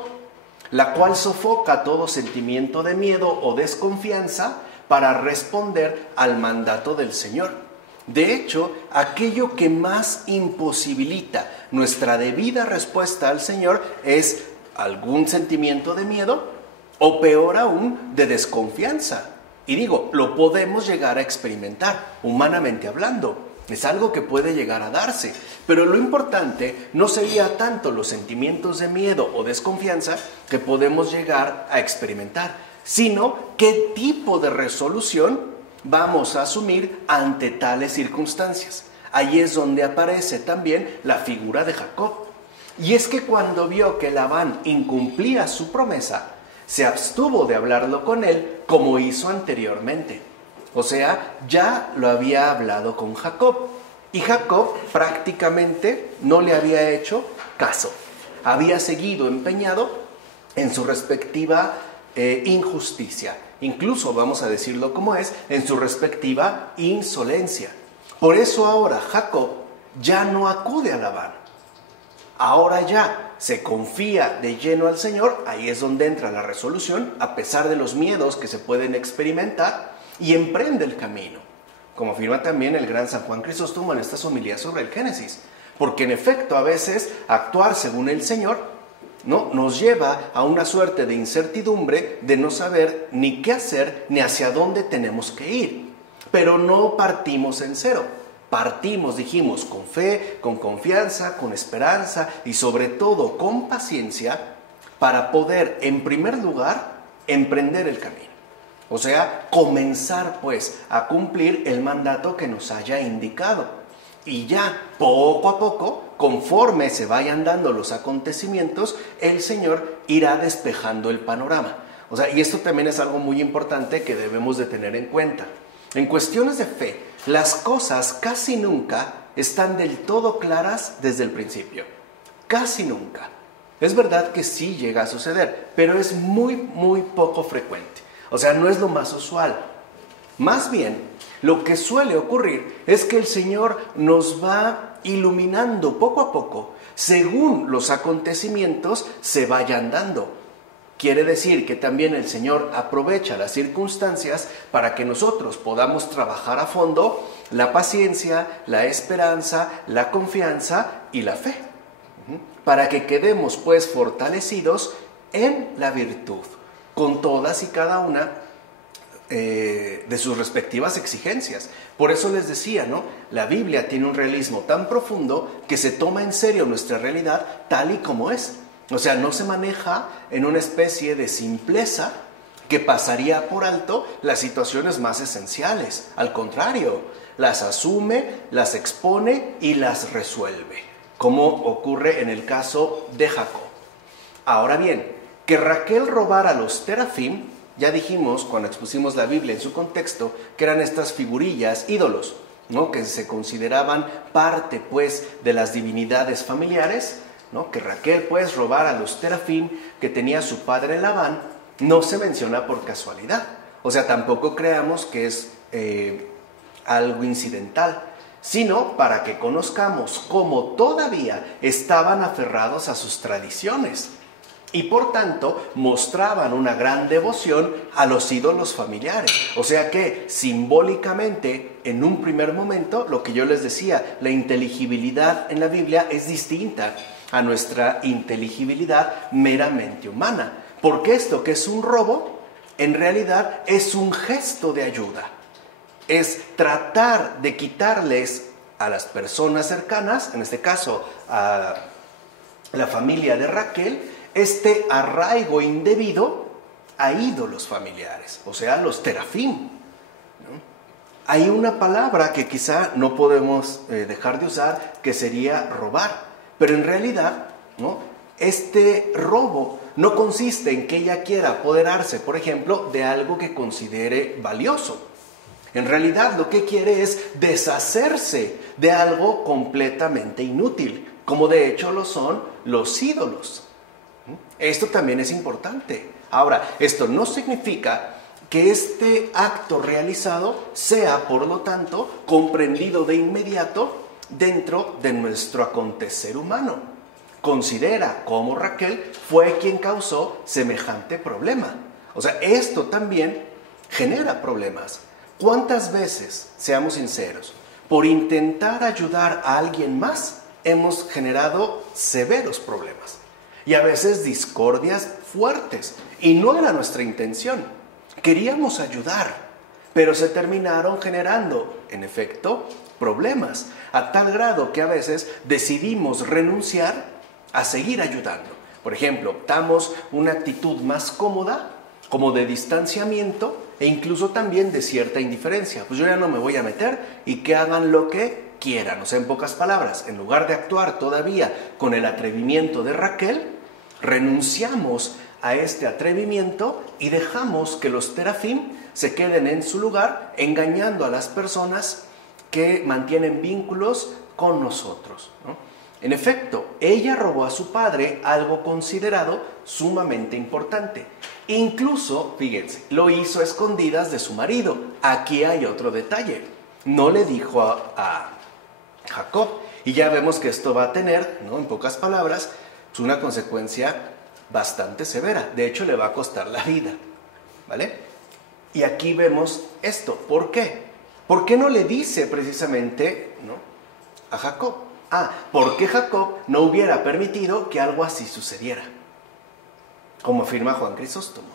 la cual sofoca todo sentimiento de miedo o desconfianza para responder al mandato del Señor. De hecho, aquello que más imposibilita nuestra debida respuesta al Señor es algún sentimiento de miedo o peor aún, de desconfianza. Y digo, lo podemos llegar a experimentar, humanamente hablando. Es algo que puede llegar a darse. Pero lo importante no sería tanto los sentimientos de miedo o desconfianza que podemos llegar a experimentar, sino qué tipo de resolución vamos a asumir ante tales circunstancias. Ahí es donde aparece también la figura de Jacob. Y es que cuando vio que Labán incumplía su promesa, se abstuvo de hablarlo con él como hizo anteriormente. O sea, ya lo había hablado con Jacob. Y Jacob prácticamente no le había hecho caso. Había seguido empeñado en su respectiva injusticia. Incluso, vamos a decirlo como es, en su respectiva insolencia. Por eso ahora Jacob ya no acude a Labán. Ahora ya se confía de lleno al Señor. Ahí es donde entra la resolución, a pesar de los miedos que se pueden experimentar, y emprende el camino, como afirma también el gran San Juan Crisóstomo en estas homilías sobre el Génesis. Porque en efecto, a veces actuar según el Señor, ¿no?, nos lleva a una suerte de incertidumbre de no saber ni qué hacer ni hacia dónde tenemos que ir. Pero no partimos en cero. Partimos, dijimos, con fe, con confianza, con esperanza y sobre todo con paciencia para poder, en primer lugar, emprender el camino. O sea, comenzar pues a cumplir el mandato que nos haya indicado. Y ya poco a poco, conforme se vayan dando los acontecimientos, el Señor irá despejando el panorama. O sea, y esto también es algo muy importante que debemos de tener en cuenta. En cuestiones de fe, las cosas casi nunca están del todo claras desde el principio. Casi nunca. Es verdad que sí llega a suceder, pero es muy, muy poco frecuente. O sea, no es lo más usual. Más bien, lo que suele ocurrir es que el Señor nos va iluminando poco a poco, según los acontecimientos se vayan dando. Quiere decir que también el Señor aprovecha las circunstancias para que nosotros podamos trabajar a fondo la paciencia, la esperanza, la confianza y la fe. Para que quedemos pues fortalecidos en la virtud, con todas y cada una de sus respectivas exigencias. Por eso les decía, ¿no? La Biblia tiene un realismo tan profundo que se toma en serio nuestra realidad tal y como es. O sea, no se maneja en una especie de simpleza que pasaría por alto las situaciones más esenciales. Al contrario, Las asume, las expone y las resuelve, como ocurre en el caso de Jacob. Ahora bien, que Raquel robara los terafim, ya dijimos cuando expusimos la Biblia en su contexto, que eran estas figurillas, ídolos, ¿no? Que se consideraban parte pues de las divinidades familiares, ¿no? Que Raquel pues robara los terafim que tenía su padre Labán, no se menciona por casualidad. O sea, tampoco creamos que es algo incidental, sino para que conozcamos cómo todavía estaban aferrados a sus tradiciones y por tanto mostraban una gran devoción a los ídolos familiares. O sea que simbólicamente, en un primer momento, lo que yo les decía, la inteligibilidad en la Biblia es distinta a nuestra inteligibilidad meramente humana, porque esto que es un robo, en realidad es un gesto de ayuda. Es tratar de quitarles a las personas cercanas, en este caso a la familia de Raquel, este arraigo indebido a ídolos familiares, o sea, los terafim, ¿no? Hay una palabra que quizá no podemos dejar de usar, que sería robar, pero en realidad, ¿no? Este robo no consiste en que ella quiera apoderarse, por ejemplo, de algo que considere valioso. En realidad lo que quiere es deshacerse de algo completamente inútil, como de hecho lo son los ídolos. Esto también es importante. Ahora, esto no significa que este acto realizado sea, por lo tanto, comprendido de inmediato dentro de nuestro acontecer humano. Considera cómo Raquel fue quien causó semejante problema. O sea, esto también genera problemas. ¿Cuántas veces, seamos sinceros, por intentar ayudar a alguien más, hemos generado severos problemas? Y a veces discordias fuertes. Y no era nuestra intención. Queríamos ayudar, pero se terminaron generando, en efecto, problemas. A tal grado que a veces decidimos renunciar a seguir ayudando. Por ejemplo, optamos una actitud más cómoda, como de distanciamiento, e incluso también de cierta indiferencia. Pues yo ya no me voy a meter y que hagan lo que quieran. O sea, en pocas palabras, en lugar de actuar todavía con el atrevimiento de Raquel, renunciamos a este atrevimiento y dejamos que los terafim se queden en su lugar, engañando a las personas que mantienen vínculos con nosotros, ¿no? En efecto, ella robó a su padre algo considerado sumamente importante. Incluso, fíjense, lo hizo a escondidas de su marido. Aquí hay otro detalle. No le dijo a Jacob. Y ya vemos que esto va a tener, ¿no?, en pocas palabras, una consecuencia bastante severa. De hecho, le va a costar la vida, ¿vale? Y aquí vemos esto. ¿Por qué? ¿Por qué no le dice precisamente, ¿no?, a Jacob? Porque Jacob no hubiera permitido que algo así sucediera, como afirma Juan Crisóstomo.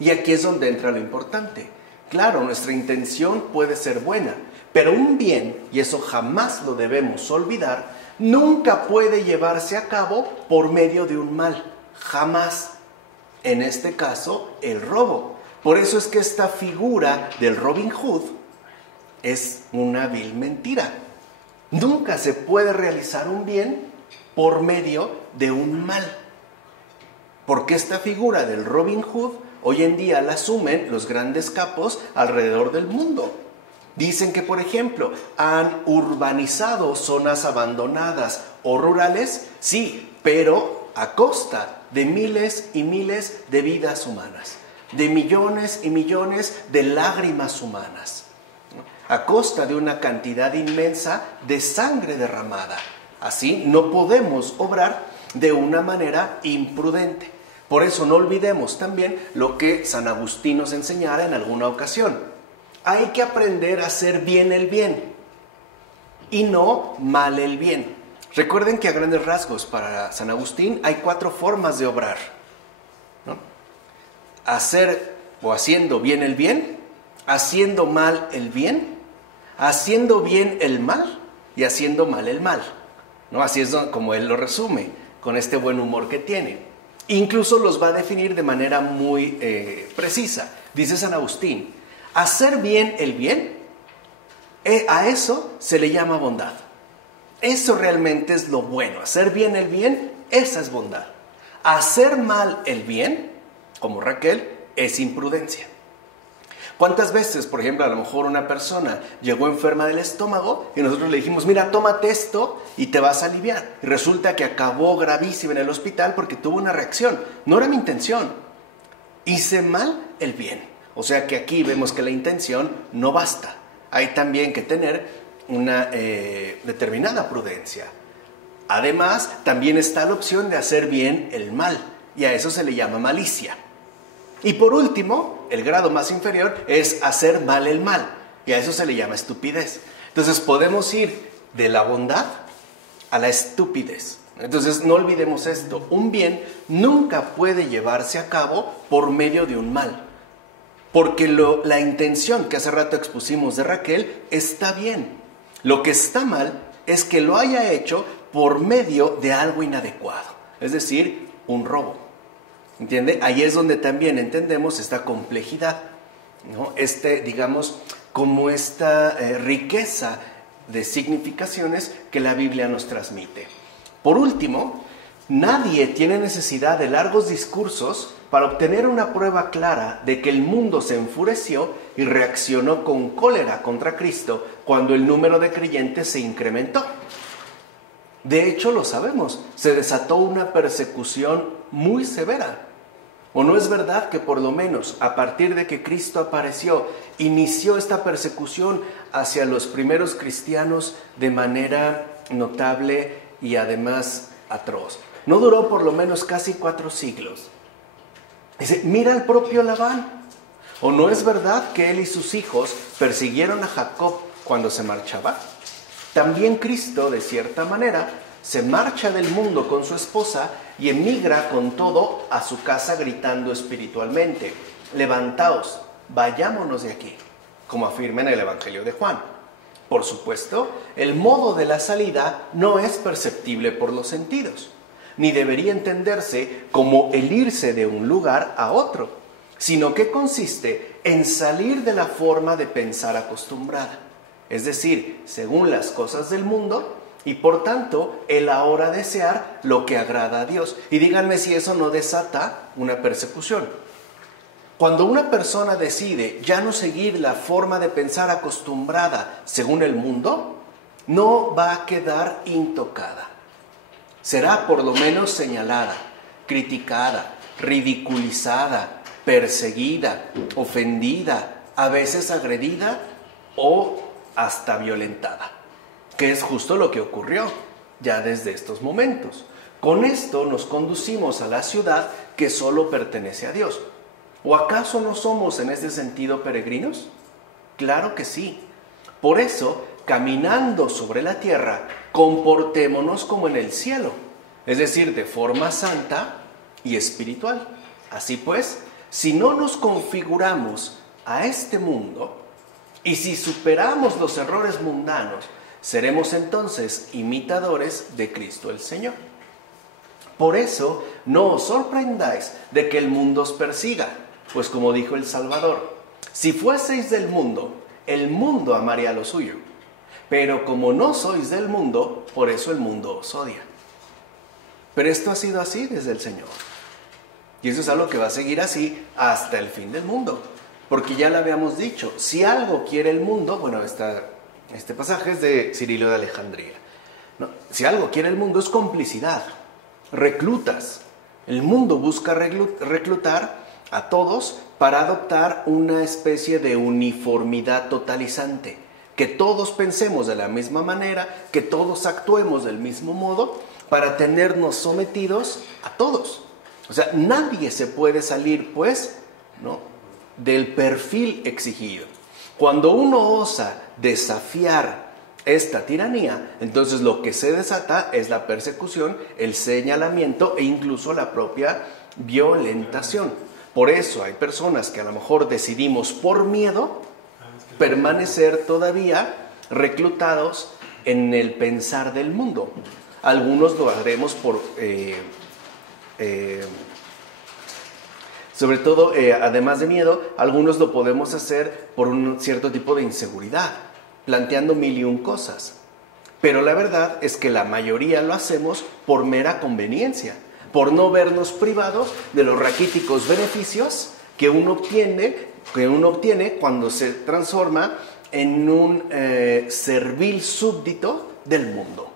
Y aquí es donde entra lo importante. Claro, nuestra intención puede ser buena, pero un bien, y eso jamás lo debemos olvidar, nunca puede llevarse a cabo por medio de un mal. Jamás. En este caso, el robo. Por eso es que esta figura del Robin Hood es una vil mentira. Nunca se puede realizar un bien por medio de un mal. Porque esta figura del Robin Hood hoy en día la asumen los grandes capos alrededor del mundo. Dicen que, por ejemplo, han urbanizado zonas abandonadas o rurales, sí, pero a costa de miles y miles de vidas humanas, de millones y millones de lágrimas humanas, a costa de una cantidad inmensa de sangre derramada. Así no podemos obrar de una manera imprudente. Por eso no olvidemos también lo que San Agustín nos enseñara en alguna ocasión. Hay que aprender a hacer bien el bien y no mal el bien. Recuerden que a grandes rasgos para San Agustín hay 4 formas de obrar, ¿no? Hacer o haciendo bien el bien, haciendo mal el bien, haciendo bien el mal y haciendo mal el mal, ¿no? Así es como él lo resume, con este buen humor que tiene. Incluso los va a definir de manera muy precisa. Dice San Agustín, hacer bien el bien A eso se le llama bondad. Eso realmente es lo bueno. Hacer bien el bien, esa es bondad. Hacer mal el bien, como Raquel, es imprudencia. ¿Cuántas veces, por ejemplo, a lo mejor una persona llegó enferma del estómago y nosotros le dijimos, mira, tómate esto y te vas a aliviar? Y resulta que acabó gravísima en el hospital porque tuvo una reacción. No era mi intención. Hice mal el bien. O sea que aquí vemos que la intención no basta. Hay también que tener una determinada prudencia. Además, también está la opción de hacer bien el mal. Y a eso se le llama malicia. Y por último, el grado más inferior es hacer mal el mal, y a eso se le llama estupidez. Entonces podemos ir de la bondad a la estupidez. Entonces no olvidemos esto, un bien nunca puede llevarse a cabo por medio de un mal, porque la intención que hace rato expusimos de Raquel está bien. Lo que está mal es que lo haya hecho por medio de algo inadecuado, es decir, un robo. ¿Entiende? Ahí es donde también entendemos esta complejidad, ¿no? Digamos, como esta riqueza de significaciones que la Biblia nos transmite. Por último, nadie tiene necesidad de largos discursos para obtener una prueba clara de que el mundo se enfureció y reaccionó con cólera contra Cristo cuando el número de creyentes se incrementó. De hecho, lo sabemos, se desató una persecución muy severa. ¿O no es verdad que por lo menos a partir de que Cristo apareció, inició esta persecución hacia los primeros cristianos de manera notable y además atroz? No duró por lo menos casi 4 siglos. Dice, mira al propio Labán. ¿O no es verdad que él y sus hijos persiguieron a Jacob cuando se marchaba? También Cristo, de cierta manera, se marcha del mundo con su esposa y emigra con todo a su casa gritando espiritualmente, levantaos, vayámonos de aquí, como afirma en el Evangelio de Juan. Por supuesto, el modo de la salida no es perceptible por los sentidos, ni debería entenderse como el irse de un lugar a otro, sino que consiste en salir de la forma de pensar acostumbrada, es decir, según las cosas del mundo, y por tanto, el ahora desear lo que agrada a Dios. Y díganme si eso no desata una persecución. Cuando una persona decide ya no seguir la forma de pensar acostumbrada según el mundo, no va a quedar intocada. Será por lo menos señalada, criticada, ridiculizada, perseguida, ofendida, a veces agredida o hasta violentada, que es justo lo que ocurrió ya desde estos momentos. Con esto nos conducimos a la ciudad que solo pertenece a Dios. ¿O acaso no somos en este sentido peregrinos? Claro que sí. Por eso, caminando sobre la tierra, comportémonos como en el cielo, es decir, de forma santa y espiritual. Así pues, si no nos configuramos a este mundo y si superamos los errores mundanos, seremos entonces imitadores de Cristo el Señor. Por eso, no os sorprendáis de que el mundo os persiga, pues como dijo el Salvador, si fueseis del mundo, el mundo amaría lo suyo. Pero como no sois del mundo, por eso el mundo os odia. Pero esto ha sido así desde el Señor. Y eso es algo que va a seguir así hasta el fin del mundo. Porque ya lo habíamos dicho, si algo quiere el mundo, bueno, este pasaje es de Cirilo de Alejandría, ¿no? Si algo quiere el mundo es complicidad, reclutas. El mundo busca reclutar a todos para adoptar una especie de uniformidad totalizante, que todos pensemos de la misma manera, que todos actuemos del mismo modo, para tenernos sometidos a todos. O sea, nadie se puede salir, pues, ¿no?, del perfil exigido. Cuando uno osa desafiar esta tiranía, entonces lo que se desata es la persecución, el señalamiento e incluso la propia violentación. Por eso hay personas que a lo mejor decidimos por miedo permanecer todavía reclutados en el pensar del mundo. Algunos lo haremos por sobre todo, además de miedo, algunos lo podemos hacer por un cierto tipo de inseguridad, planteando 1001 cosas. Pero la verdad es que la mayoría lo hacemos por mera conveniencia, por no vernos privados de los raquíticos beneficios que uno obtiene cuando se transforma en un servil súbdito del mundo.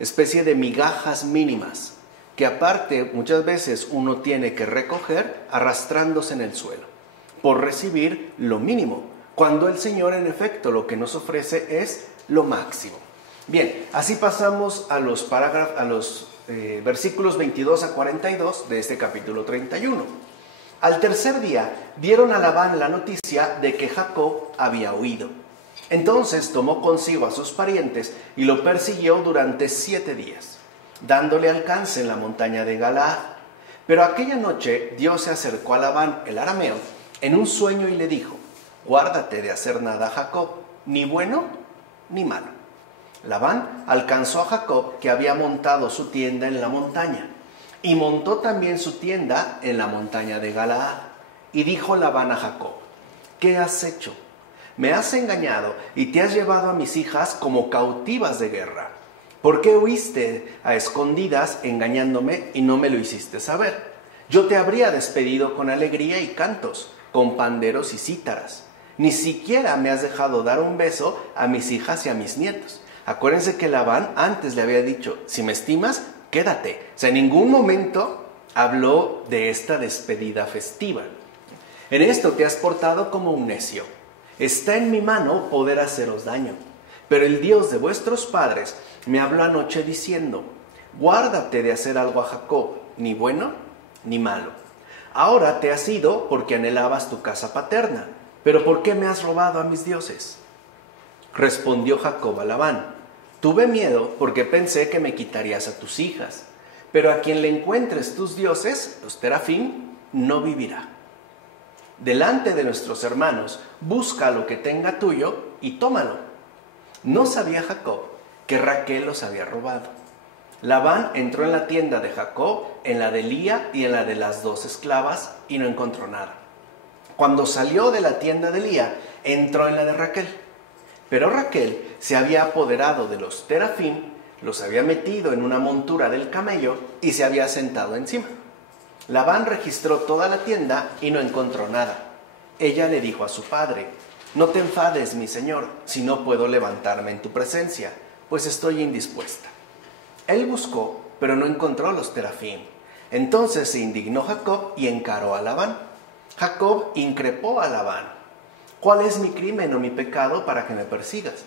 Especie de migajas mínimas que aparte muchas veces uno tiene que recoger arrastrándose en el suelo por recibir lo mínimo, cuando el Señor en efecto lo que nos ofrece es lo máximo. Bien, así pasamos a los versículos 22 a 42 de este capítulo 31. Al tercer día dieron a Labán la noticia de que Jacob había huido. Entonces tomó consigo a sus parientes y lo persiguió durante 7 días, dándole alcance en la montaña de Galaad. Pero aquella noche Dios se acercó a Labán el arameo en un sueño y le dijo: guárdate de hacer nada a Jacob, ni bueno ni malo. Labán alcanzó a Jacob, que había montado su tienda en la montaña, y montó también su tienda en la montaña de Galaad. Y dijo Labán a Jacob: ¿qué has hecho? Me has engañado y te has llevado a mis hijas como cautivas de guerra. ¿Por qué huiste a escondidas engañándome y no me lo hiciste saber? Yo te habría despedido con alegría y cantos, con panderos y cítaras. Ni siquiera me has dejado dar un beso a mis hijas y a mis nietos. Acuérdense que Labán antes le había dicho: si me estimas, quédate. O sea, en ningún momento habló de esta despedida festiva. En esto te has portado como un necio. Está en mi mano poder haceros daño. Pero el Dios de vuestros padres me habló anoche diciendo: guárdate de hacer algo a Jacob, ni bueno ni malo. Ahora te has ido porque anhelabas tu casa paterna. ¿Pero por qué me has robado a mis dioses? Respondió Jacob a Labán: tuve miedo porque pensé que me quitarías a tus hijas. Pero a quien le encuentres tus dioses, los terafim, no vivirá. Delante de nuestros hermanos, busca lo que tenga tuyo y tómalo. No sabía Jacob que Raquel los había robado. Labán entró en la tienda de Jacob, en la de Lía y en la de las 2 esclavas, y no encontró nada. Cuando salió de la tienda de Lía, entró en la de Raquel. Pero Raquel se había apoderado de los terafim, los había metido en una montura del camello y se había sentado encima. Labán registró toda la tienda y no encontró nada. Ella le dijo a su padre: no te enfades, mi señor, si no puedo levantarme en tu presencia, pues estoy indispuesta. Él buscó, pero no encontró los terafim. Entonces se indignó Jacob y encaró a Labán. Jacob increpó a Labán: ¿cuál es mi crimen o mi pecado para que me persigas?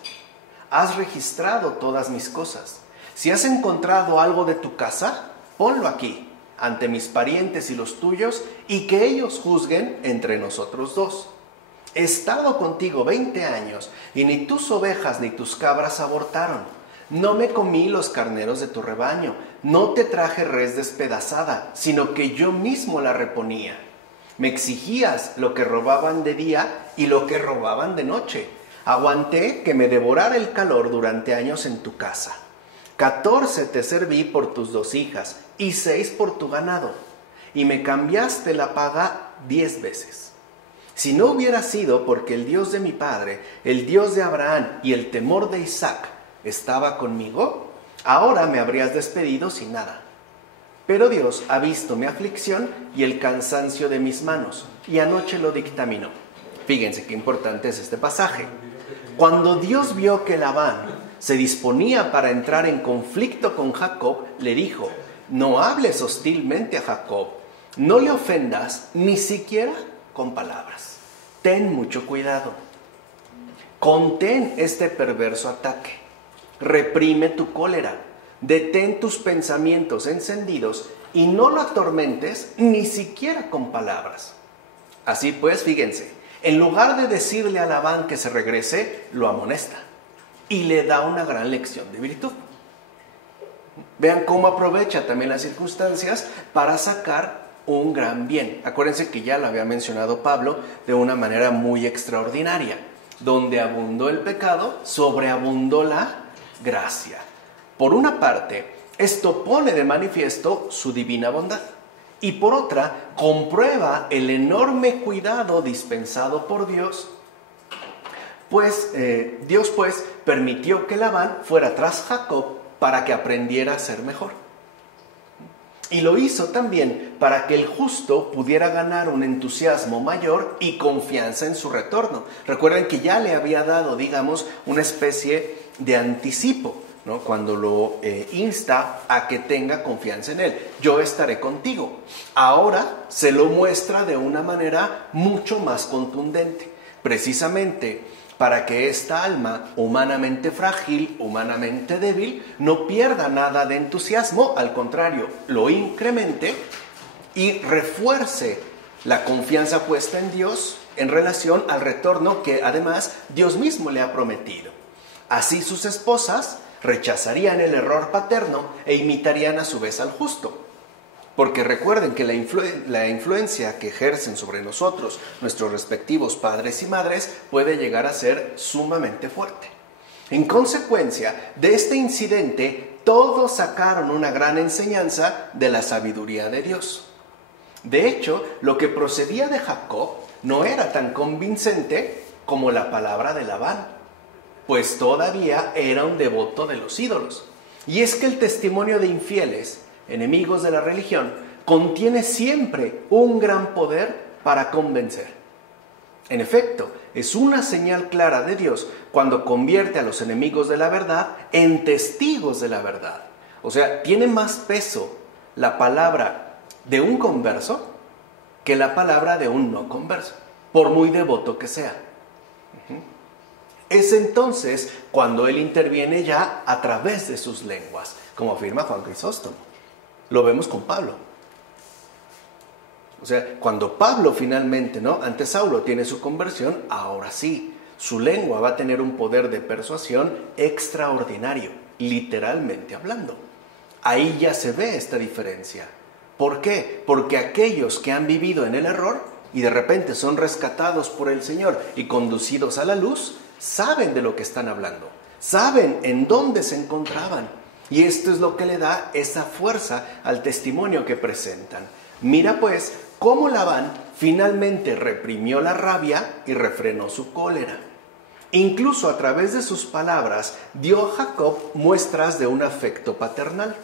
Has registrado todas mis cosas. Si has encontrado algo de tu casa, ponlo aquí, ante mis parientes y los tuyos, y que ellos juzguen entre nosotros dos. He estado contigo 20 años, y ni tus ovejas ni tus cabras abortaron. No me comí los carneros de tu rebaño, no te traje res despedazada, sino que yo mismo la reponía. Me exigías lo que robaban de día y lo que robaban de noche. Aguanté que me devorara el calor durante años en tu casa. 14 te serví por tus 2 hijas y 6 por tu ganado, y me cambiaste la paga 10 veces. Si no hubiera sido porque el Dios de mi padre, el Dios de Abraham y el temor de Isaac estaba conmigo, ahora me habrías despedido sin nada. Pero Dios ha visto mi aflicción y el cansancio de mis manos, y anoche lo dictaminó. Fíjense qué importante es este pasaje. Cuando Dios vio que Labán se disponía para entrar en conflicto con Jacob, le dijo: no hables hostilmente a Jacob, no le ofendas ni siquiera con palabras. Ten mucho cuidado. Contén este perverso ataque. Reprime tu cólera. Detén tus pensamientos encendidos y no lo atormentes ni siquiera con palabras. Así pues, fíjense, en lugar de decirle a Labán que se regrese, lo amonesta y le da una gran lección de virtud. Vean cómo aprovecha también las circunstancias para sacar un gran bien. Acuérdense que ya lo había mencionado Pablo de una manera muy extraordinaria. Donde abundó el pecado, sobreabundó la gracia. Por una parte, esto pone de manifiesto su divina bondad. Y por otra, comprueba el enorme cuidado dispensado por Dios Dios permitió que Labán fuera tras Jacob para que aprendiera a ser mejor. Y lo hizo también para que el justo pudiera ganar un entusiasmo mayor y confianza en su retorno. Recuerden que ya le había dado, digamos, una especie de anticipo, ¿no? Cuando lo insta a que tenga confianza en él. Yo estaré contigo. Ahora se lo muestra de una manera mucho más contundente, precisamente para que esta alma humanamente frágil, humanamente débil, no pierda nada de entusiasmo, al contrario, lo incremente y refuerce la confianza puesta en Dios en relación al retorno que además Dios mismo le ha prometido. Así sus esposas rechazarían el error paterno e imitarían a su vez al justo. Porque recuerden que la influencia que ejercen sobre nosotros nuestros respectivos padres y madres puede llegar a ser sumamente fuerte. En consecuencia de este incidente, todos sacaron una gran enseñanza de la sabiduría de Dios. De hecho, lo que procedía de Jacob no era tan convincente como la palabra de Labán, pues todavía era un devoto de los ídolos. Y es que el testimonio de infieles, enemigos de la religión, contiene siempre un gran poder para convencer. En efecto, es una señal clara de Dios cuando convierte a los enemigos de la verdad en testigos de la verdad. O sea, tiene más peso la palabra de un converso que la palabra de un no converso, por muy devoto que sea. Es entonces cuando él interviene ya a través de sus lenguas, como afirma Juan Crisóstomo. Lo vemos con Pablo. O sea, cuando Pablo finalmente, ante Saulo tiene su conversión, ahora sí, su lengua va a tener un poder de persuasión extraordinario, literalmente hablando. Ahí ya se ve esta diferencia. ¿Por qué? Porque aquellos que han vivido en el error y de repente son rescatados por el Señor y conducidos a la luz, saben de lo que están hablando, saben en dónde se encontraban. Y esto es lo que le da esa fuerza al testimonio que presentan. Mira pues cómo Labán finalmente reprimió la rabia y refrenó su cólera. Incluso a través de sus palabras dio a Jacob muestras de un afecto paternal.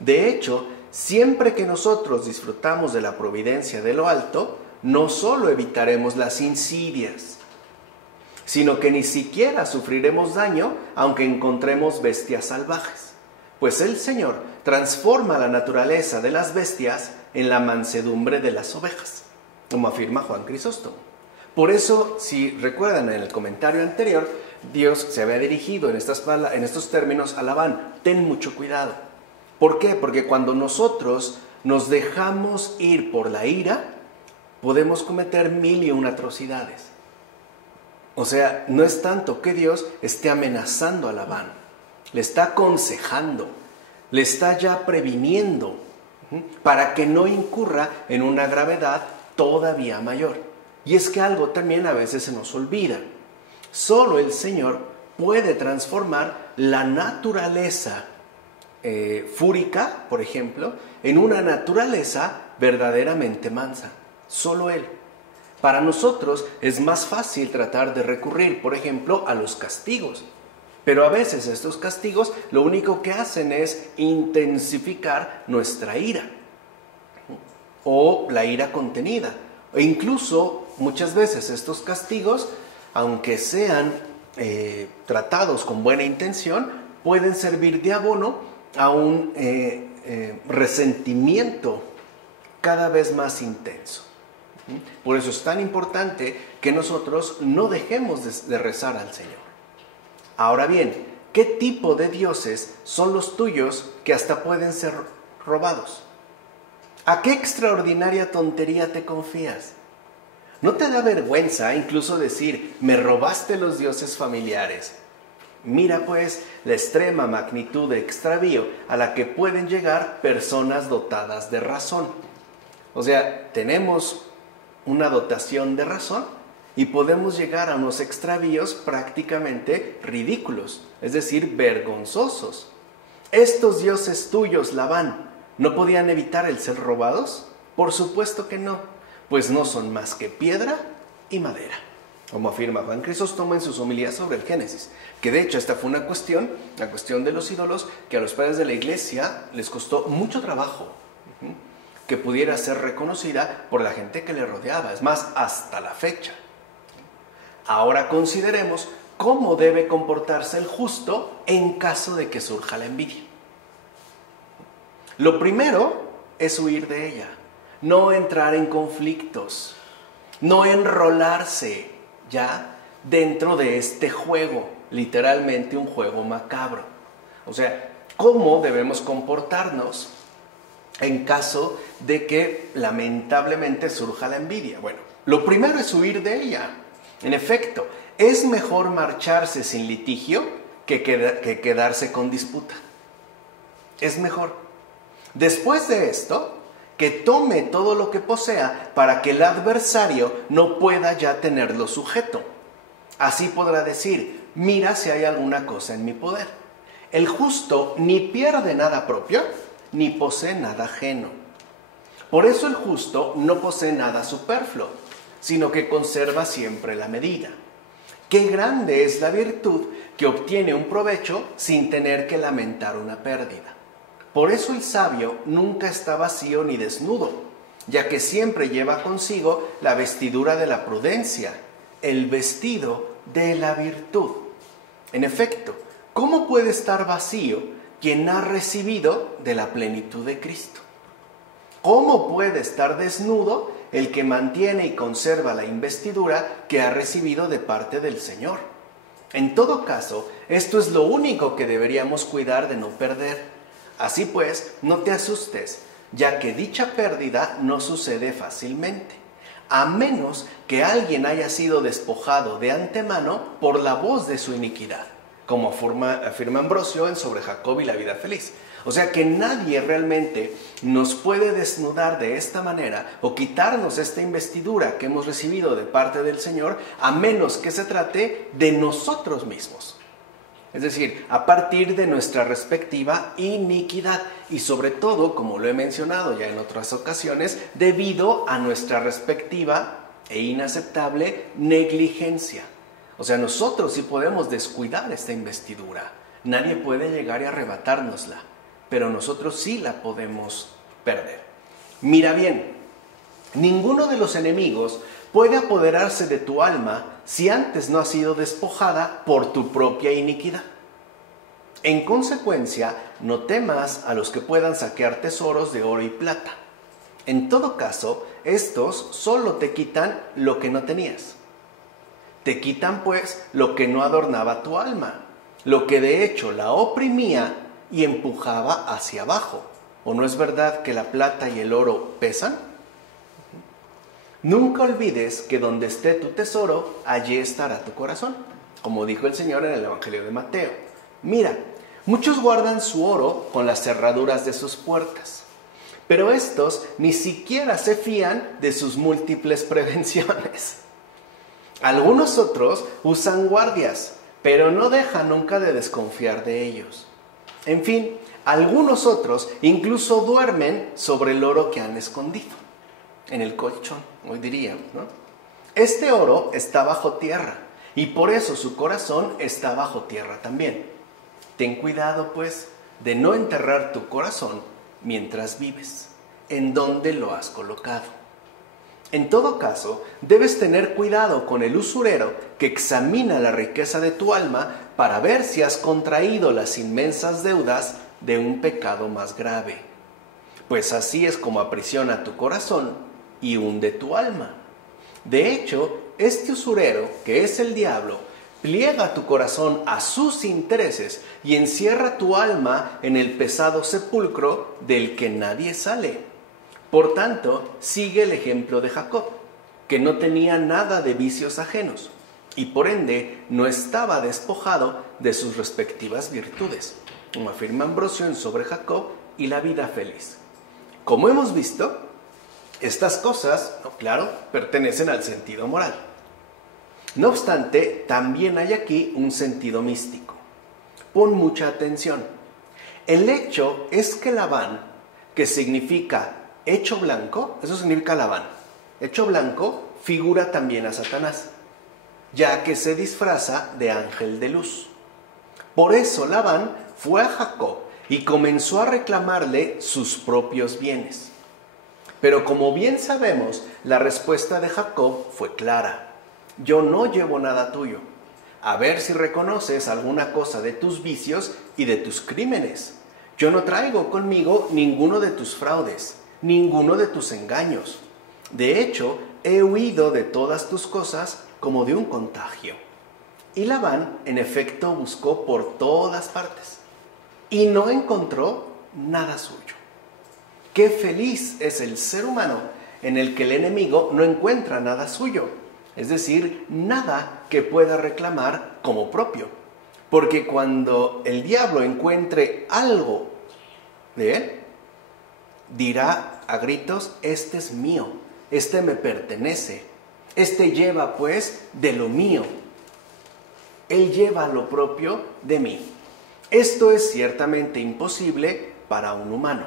De hecho, siempre que nosotros disfrutamos de la providencia de lo alto, no solo evitaremos las insidias, sino que ni siquiera sufriremos daño aunque encontremos bestias salvajes. Pues el Señor transforma la naturaleza de las bestias en la mansedumbre de las ovejas, como afirma Juan Crisóstomo. Por eso, si recuerdan en el comentario anterior, Dios se había dirigido en estos términos a Labán: ten mucho cuidado. ¿Por qué? Porque cuando nosotros nos dejamos ir por la ira, podemos cometer 1001 atrocidades. O sea, no es tanto que Dios esté amenazando a Labán, le está aconsejando, le está ya previniendo para que no incurra en una gravedad todavía mayor. Y es que algo también a veces se nos olvida. Solo el Señor puede transformar la naturaleza fúrica, por ejemplo, en una naturaleza verdaderamente mansa. Solo Él. Para nosotros es más fácil tratar de recurrir, por ejemplo, a los castigos. Pero a veces estos castigos lo único que hacen es intensificar nuestra ira o la ira contenida. E incluso muchas veces estos castigos, aunque sean tratados con buena intención, pueden servir de abono a un resentimiento cada vez más intenso. Por eso es tan importante que nosotros no dejemos de rezar al Señor. Ahora bien, ¿qué tipo de dioses son los tuyos que hasta pueden ser robados? ¿A qué extraordinaria tontería te confías? ¿No te da vergüenza incluso decir, me robaste los dioses familiares? Mira pues la extrema magnitud de extravío a la que pueden llegar personas dotadas de razón. O sea, tenemos una dotación de razón y podemos llegar a unos extravíos prácticamente ridículos, es decir, vergonzosos. ¿Estos dioses tuyos, Labán, no podían evitar el ser robados? Por supuesto que no, pues no son más que piedra y madera. como afirma Juan Crisóstomo en sus homilías sobre el Génesis. Que de hecho esta fue una cuestión, la cuestión de los ídolos, que a los padres de la iglesia les costó mucho trabajo que pudiera ser reconocida por la gente que le rodeaba. Es más, hasta la fecha. Ahora consideremos cómo debe comportarse el justo en caso de que surja la envidia. Lo primero es huir de ella, no entrar en conflictos, no enrolarse ya dentro de este juego, literalmente un juego macabro. O sea, ¿cómo debemos comportarnos en caso de que lamentablemente surja la envidia? Bueno, lo primero es huir de ella. En efecto, es mejor marcharse sin litigio que quedarse con disputa. Es mejor. Después de esto, que tome todo lo que posea para que el adversario no pueda ya tenerlo sujeto. Así podrá decir: mira si hay alguna cosa en mi poder. El justo ni pierde nada propio, ni posee nada ajeno. Por eso el justo no posee nada superfluo, sino que conserva siempre la medida. Qué grande es la virtud que obtiene un provecho sin tener que lamentar una pérdida. Por eso el sabio nunca está vacío ni desnudo, ya que siempre lleva consigo la vestidura de la prudencia, el vestido de la virtud. En efecto, ¿cómo puede estar vacío quien ha recibido de la plenitud de Cristo? ¿Cómo puede estar desnudo el que mantiene y conserva la investidura que ha recibido de parte del Señor? En todo caso, esto es lo único que deberíamos cuidar de no perder. Así pues, no te asustes, ya que dicha pérdida no sucede fácilmente, a menos que alguien haya sido despojado de antemano por la voz de su iniquidad, como afirma Ambrosio en Sobre Jacob y la vida feliz. O sea que nadie realmente nos puede desnudar de esta manera o quitarnos esta investidura que hemos recibido de parte del Señor, a menos que se trate de nosotros mismos. Es decir, a partir de nuestra respectiva iniquidad y sobre todo, como lo he mencionado ya en otras ocasiones, debido a nuestra respectiva e inaceptable negligencia. O sea, nosotros sí podemos descuidar esta investidura. Nadie puede llegar y arrebatárnosla, pero nosotros sí la podemos perder. Mira bien, ninguno de los enemigos puede apoderarse de tu alma si antes no ha sido despojada por tu propia iniquidad. En consecuencia, no temas a los que puedan saquear tesoros de oro y plata. En todo caso, estos solo te quitan lo que no tenías. Te quitan, pues, lo que no adornaba tu alma, lo que de hecho la oprimía y empujaba hacia abajo. ¿O no es verdad que la plata y el oro pesan? Nunca olvides que donde esté tu tesoro, allí estará tu corazón, como dijo el Señor en el Evangelio de Mateo. Mira, muchos guardan su oro con las cerraduras de sus puertas, pero estos ni siquiera se fían de sus múltiples prevenciones. Algunos otros usan guardias, pero no dejan nunca de desconfiar de ellos. En fin, algunos otros incluso duermen sobre el oro que han escondido, en el colchón, hoy diríamos, ¿no? Este oro está bajo tierra, y por eso su corazón está bajo tierra también. Ten cuidado, pues, de no enterrar tu corazón mientras vives. ¿En dónde lo has colocado? En todo caso, debes tener cuidado con el usurero que examina la riqueza de tu alma para ver si has contraído las inmensas deudas de un pecado más grave. Pues así es como aprisiona tu corazón y hunde tu alma. De hecho, este usurero, que es el diablo, pliega tu corazón a sus intereses y encierra tu alma en el pesado sepulcro del que nadie sale. Por tanto, sigue el ejemplo de Jacob, que no tenía nada de vicios ajenos y por ende no estaba despojado de sus respectivas virtudes, como afirma Ambrosio en Sobre Jacob y la vida feliz. Como hemos visto, estas cosas, claro, pertenecen al sentido moral. No obstante, también hay aquí un sentido místico. Pon mucha atención. El hecho es que Labán, que significa hecho blanco, eso significa Labán. Hecho blanco figura también a Satanás. ya que se disfraza de ángel de luz. Por eso Labán fue a Jacob y comenzó a reclamarle sus propios bienes. Pero como bien sabemos, la respuesta de Jacob fue clara: yo no llevo nada tuyo. A ver si reconoces alguna cosa de tus vicios y de tus crímenes. Yo no traigo conmigo ninguno de tus fraudes, ninguno de tus engaños. De hecho, he huido de todas tus cosas como de un contagio. Y Labán, en efecto, buscó por todas partes y no encontró nada suyo. Qué feliz es el ser humano en el que el enemigo no encuentra nada suyo, es decir, nada que pueda reclamar como propio. Porque cuando el diablo encuentre algo de él, dirá a gritos: este es mío, este me pertenece, este lleva pues de lo mío, él lleva lo propio de mí. Esto es ciertamente imposible para un humano.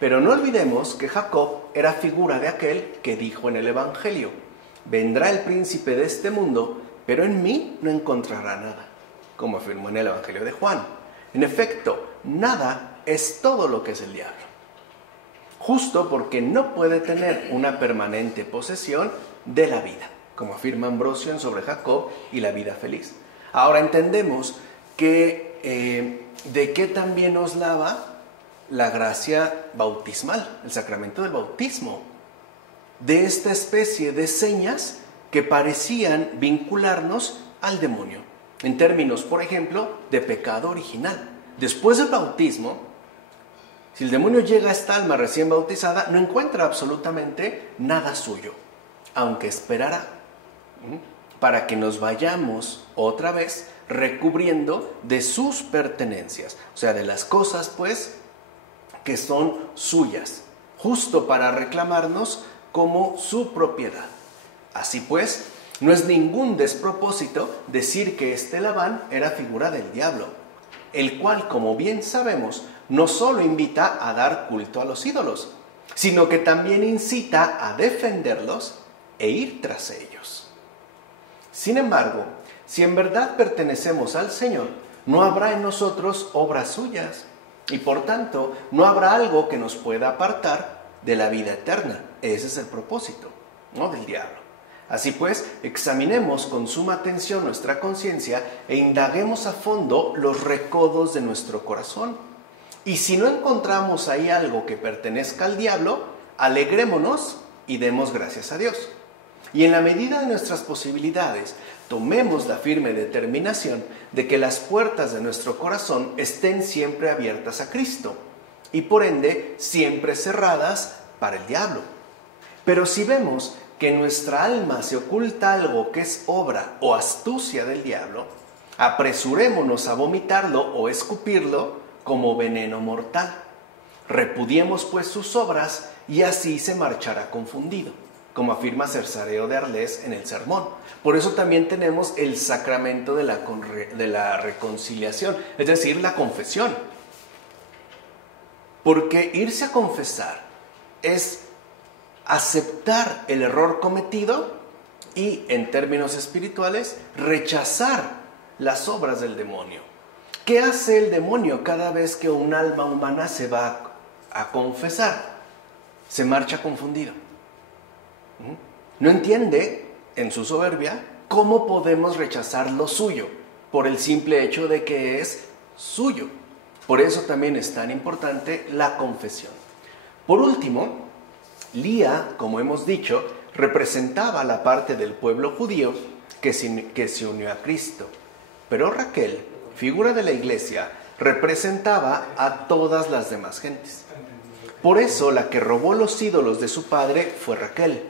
Pero no olvidemos que Jacob era figura de aquel que dijo en el Evangelio: vendrá el príncipe de este mundo, pero en mí no encontrará nada, como afirmó en el Evangelio de Juan. En efecto, nada es todo lo que es el diablo, justo porque no puede tener una permanente posesión de la vida, como afirma Ambrosio en Sobre Jacob y la vida feliz. Ahora entendemos que de qué también nos lava la gracia bautismal, el sacramento del bautismo, de esta especie de señas que parecían vincularnos al demonio, en términos, por ejemplo, de pecado original. Después del bautismo, si el demonio llega a esta alma recién bautizada, no encuentra absolutamente nada suyo, aunque esperará para que nos vayamos otra vez recubriendo de sus pertenencias, o sea, de las cosas, pues, que son suyas, justo para reclamarnos como su propiedad. Así pues, no es ningún despropósito decir que este Labán era figura del diablo, el cual, como bien sabemos, no solo invita a dar culto a los ídolos, sino que también incita a defenderlos e ir tras ellos. Sin embargo, si en verdad pertenecemos al Señor, no habrá en nosotros obras suyas, y por tanto no habrá algo que nos pueda apartar de la vida eterna. Ese es el propósito, ¿no?, del diablo. Así pues, examinemos con suma atención nuestra conciencia e indaguemos a fondo los recodos de nuestro corazón. Y si no encontramos ahí algo que pertenezca al diablo, alegrémonos y demos gracias a Dios. Y en la medida de nuestras posibilidades, tomemos la firme determinación de que las puertas de nuestro corazón estén siempre abiertas a Cristo y por ende siempre cerradas para el diablo. Pero si vemos que en nuestra alma se oculta algo que es obra o astucia del diablo, apresurémonos a vomitarlo o escupirlo como veneno mortal. Repudiemos pues sus obras y así se marchará confundido, como afirma Cersareo de Arles en el sermón. Por eso también tenemos el sacramento de la reconciliación, es decir, la confesión. Porque irse a confesar es aceptar el error cometido y, en términos espirituales, rechazar las obras del demonio. ¿Qué hace el demonio cada vez que un alma humana se va a confesar? Se marcha confundido. No entiende, en su soberbia, cómo podemos rechazar lo suyo por el simple hecho de que es suyo. Por eso también es tan importante la confesión. Por último, Lía, como hemos dicho, representaba la parte del pueblo judío que se unió a Cristo. Pero Raquel, figura de la iglesia, representaba a todas las demás gentes. Por eso la que robó los ídolos de su padre fue Raquel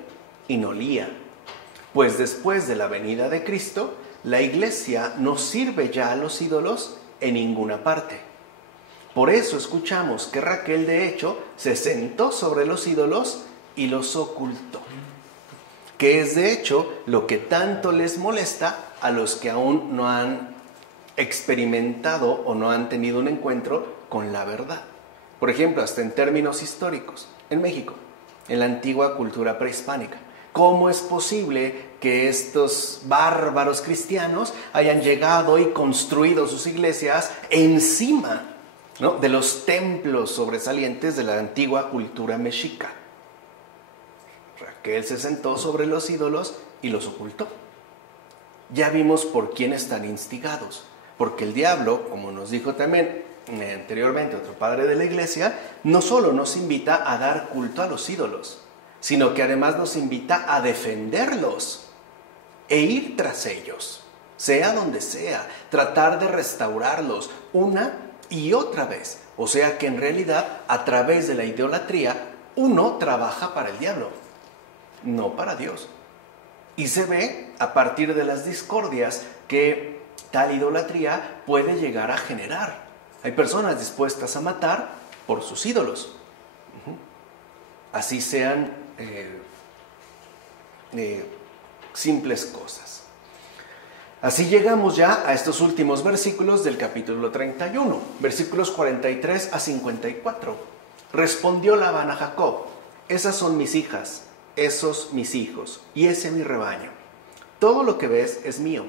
y no Lía. Pues después de la venida de Cristo, la iglesia no sirve ya a los ídolos en ninguna parte. Por eso escuchamos que Raquel, de hecho, se sentó sobre los ídolos y los ocultó, que es de hecho lo que tanto les molesta a los que aún no han experimentado o no han tenido un encuentro con la verdad. Por ejemplo, hasta en términos históricos, en México, en la antigua cultura prehispánica, ¿cómo es posible que estos bárbaros cristianos hayan llegado y construido sus iglesias encima, ¿no?, de los templos sobresalientes de la antigua cultura mexica. Raquel se sentó sobre los ídolos y los ocultó. Ya vimos por quién están instigados, porque el diablo, como nos dijo también anteriormente otro padre de la iglesia, no solo nos invita a dar culto a los ídolos, sino que además nos invita a defenderlos e ir tras ellos, sea donde sea, tratar de restaurarlos una y otra vez. O sea que en realidad, a través de la idolatría, uno trabaja para el diablo, no para Dios. Y se ve a partir de las discordias que tal idolatría puede llegar a generar. Hay personas dispuestas a matar por sus ídolos. Así sean simples cosas. Así llegamos ya a estos últimos versículos del capítulo 31, versículos 43 a 54. Respondió Labán a Jacob: esas son mis hijas, esos mis hijos, y ese mi rebaño. Todo lo que ves es mío.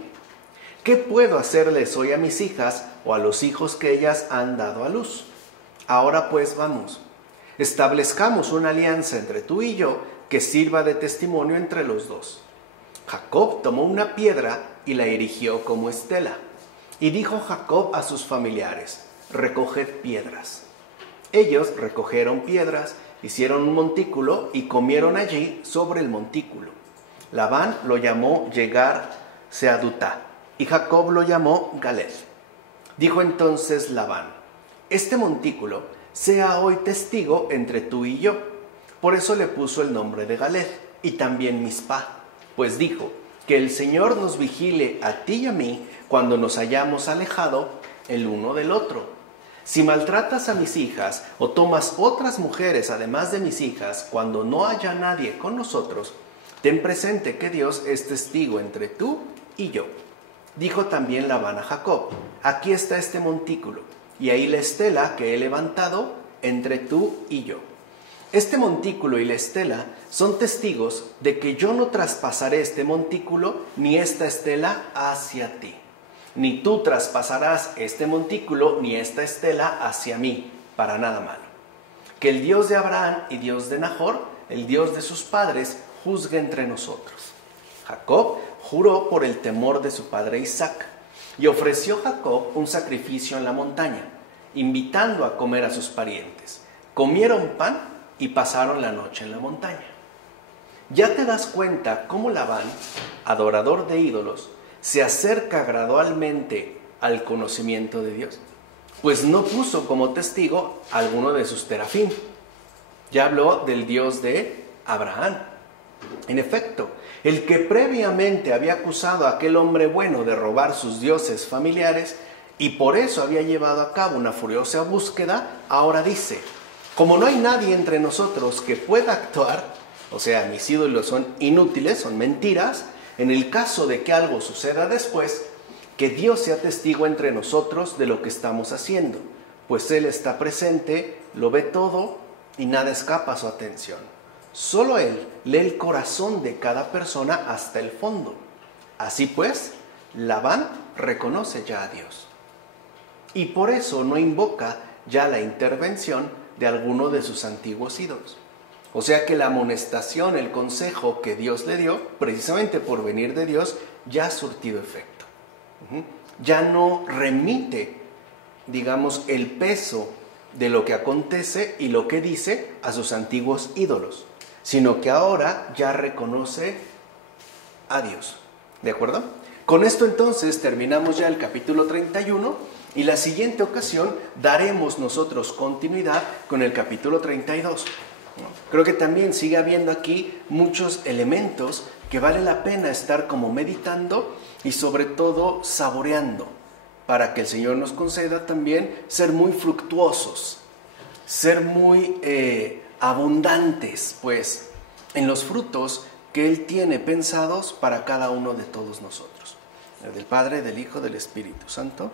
¿Qué puedo hacerles hoy a mis hijas o a los hijos que ellas han dado a luz? Ahora pues vamos, establezcamos una alianza entre tú y yo que sirva de testimonio entre los dos. Jacob tomó una piedra y la erigió como estela. Y dijo Jacob a sus familiares: recoged piedras. Ellos recogieron piedras, hicieron un montículo y comieron allí sobre el montículo. Labán lo llamó Yegar Seadutá y Jacob lo llamó Galed. Dijo entonces Labán: este montículo sea hoy testigo entre tú y yo. Por eso le puso el nombre de Galed y también Mizpá, pues dijo: que el Señor nos vigile a ti y a mí cuando nos hayamos alejado el uno del otro. Si maltratas a mis hijas o tomas otras mujeres además de mis hijas cuando no haya nadie con nosotros, ten presente que Dios es testigo entre tú y yo. Dijo también Labán a Jacob: aquí está este montículo y ahí la estela que he levantado entre tú y yo. Este montículo y la estela son testigos de que yo no traspasaré este montículo ni esta estela hacia ti, ni tú traspasarás este montículo ni esta estela hacia mí, para nada malo. Que el Dios de Abraham y Dios de Nahor, el Dios de sus padres, juzgue entre nosotros. Jacob juró por el temor de su padre Isaac, y ofreció Jacob un sacrificio en la montaña, invitando a comer a sus parientes. Comieron pan y pasaron la noche en la montaña. Ya te das cuenta cómo Labán, adorador de ídolos, se acerca gradualmente al conocimiento de Dios, pues no puso como testigo a alguno de sus terafín. Ya habló del Dios de Abraham. En efecto, el que previamente había acusado a aquel hombre bueno de robar sus dioses familiares y por eso había llevado a cabo una furiosa búsqueda, ahora dice: como no hay nadie entre nosotros que pueda actuar, o sea, mis ídolos son inútiles, son mentiras, en el caso de que algo suceda después, que Dios sea testigo entre nosotros de lo que estamos haciendo, pues Él está presente, lo ve todo y nada escapa a su atención. Solo Él lee el corazón de cada persona hasta el fondo. Así pues, Labán reconoce ya a Dios. Y por eso no invoca ya la intervención de alguno de sus antiguos ídolos. O sea que la amonestación, el consejo que Dios le dio, precisamente por venir de Dios, ya ha surtido efecto. Ya no remite, digamos, el peso de lo que acontece y lo que dice a sus antiguos ídolos, sino que ahora ya reconoce a Dios. ¿De acuerdo? Con esto entonces terminamos ya el capítulo 31 y la siguiente ocasión daremos nosotros continuidad con el capítulo 32. Creo que también sigue habiendo aquí muchos elementos que vale la pena estar como meditando y sobre todo saboreando, para que el Señor nos conceda también ser muy fructuosos, ser muy abundantes, pues, en los frutos que Él tiene pensados para cada uno de todos nosotros. Del Padre, del Hijo, del Espíritu Santo.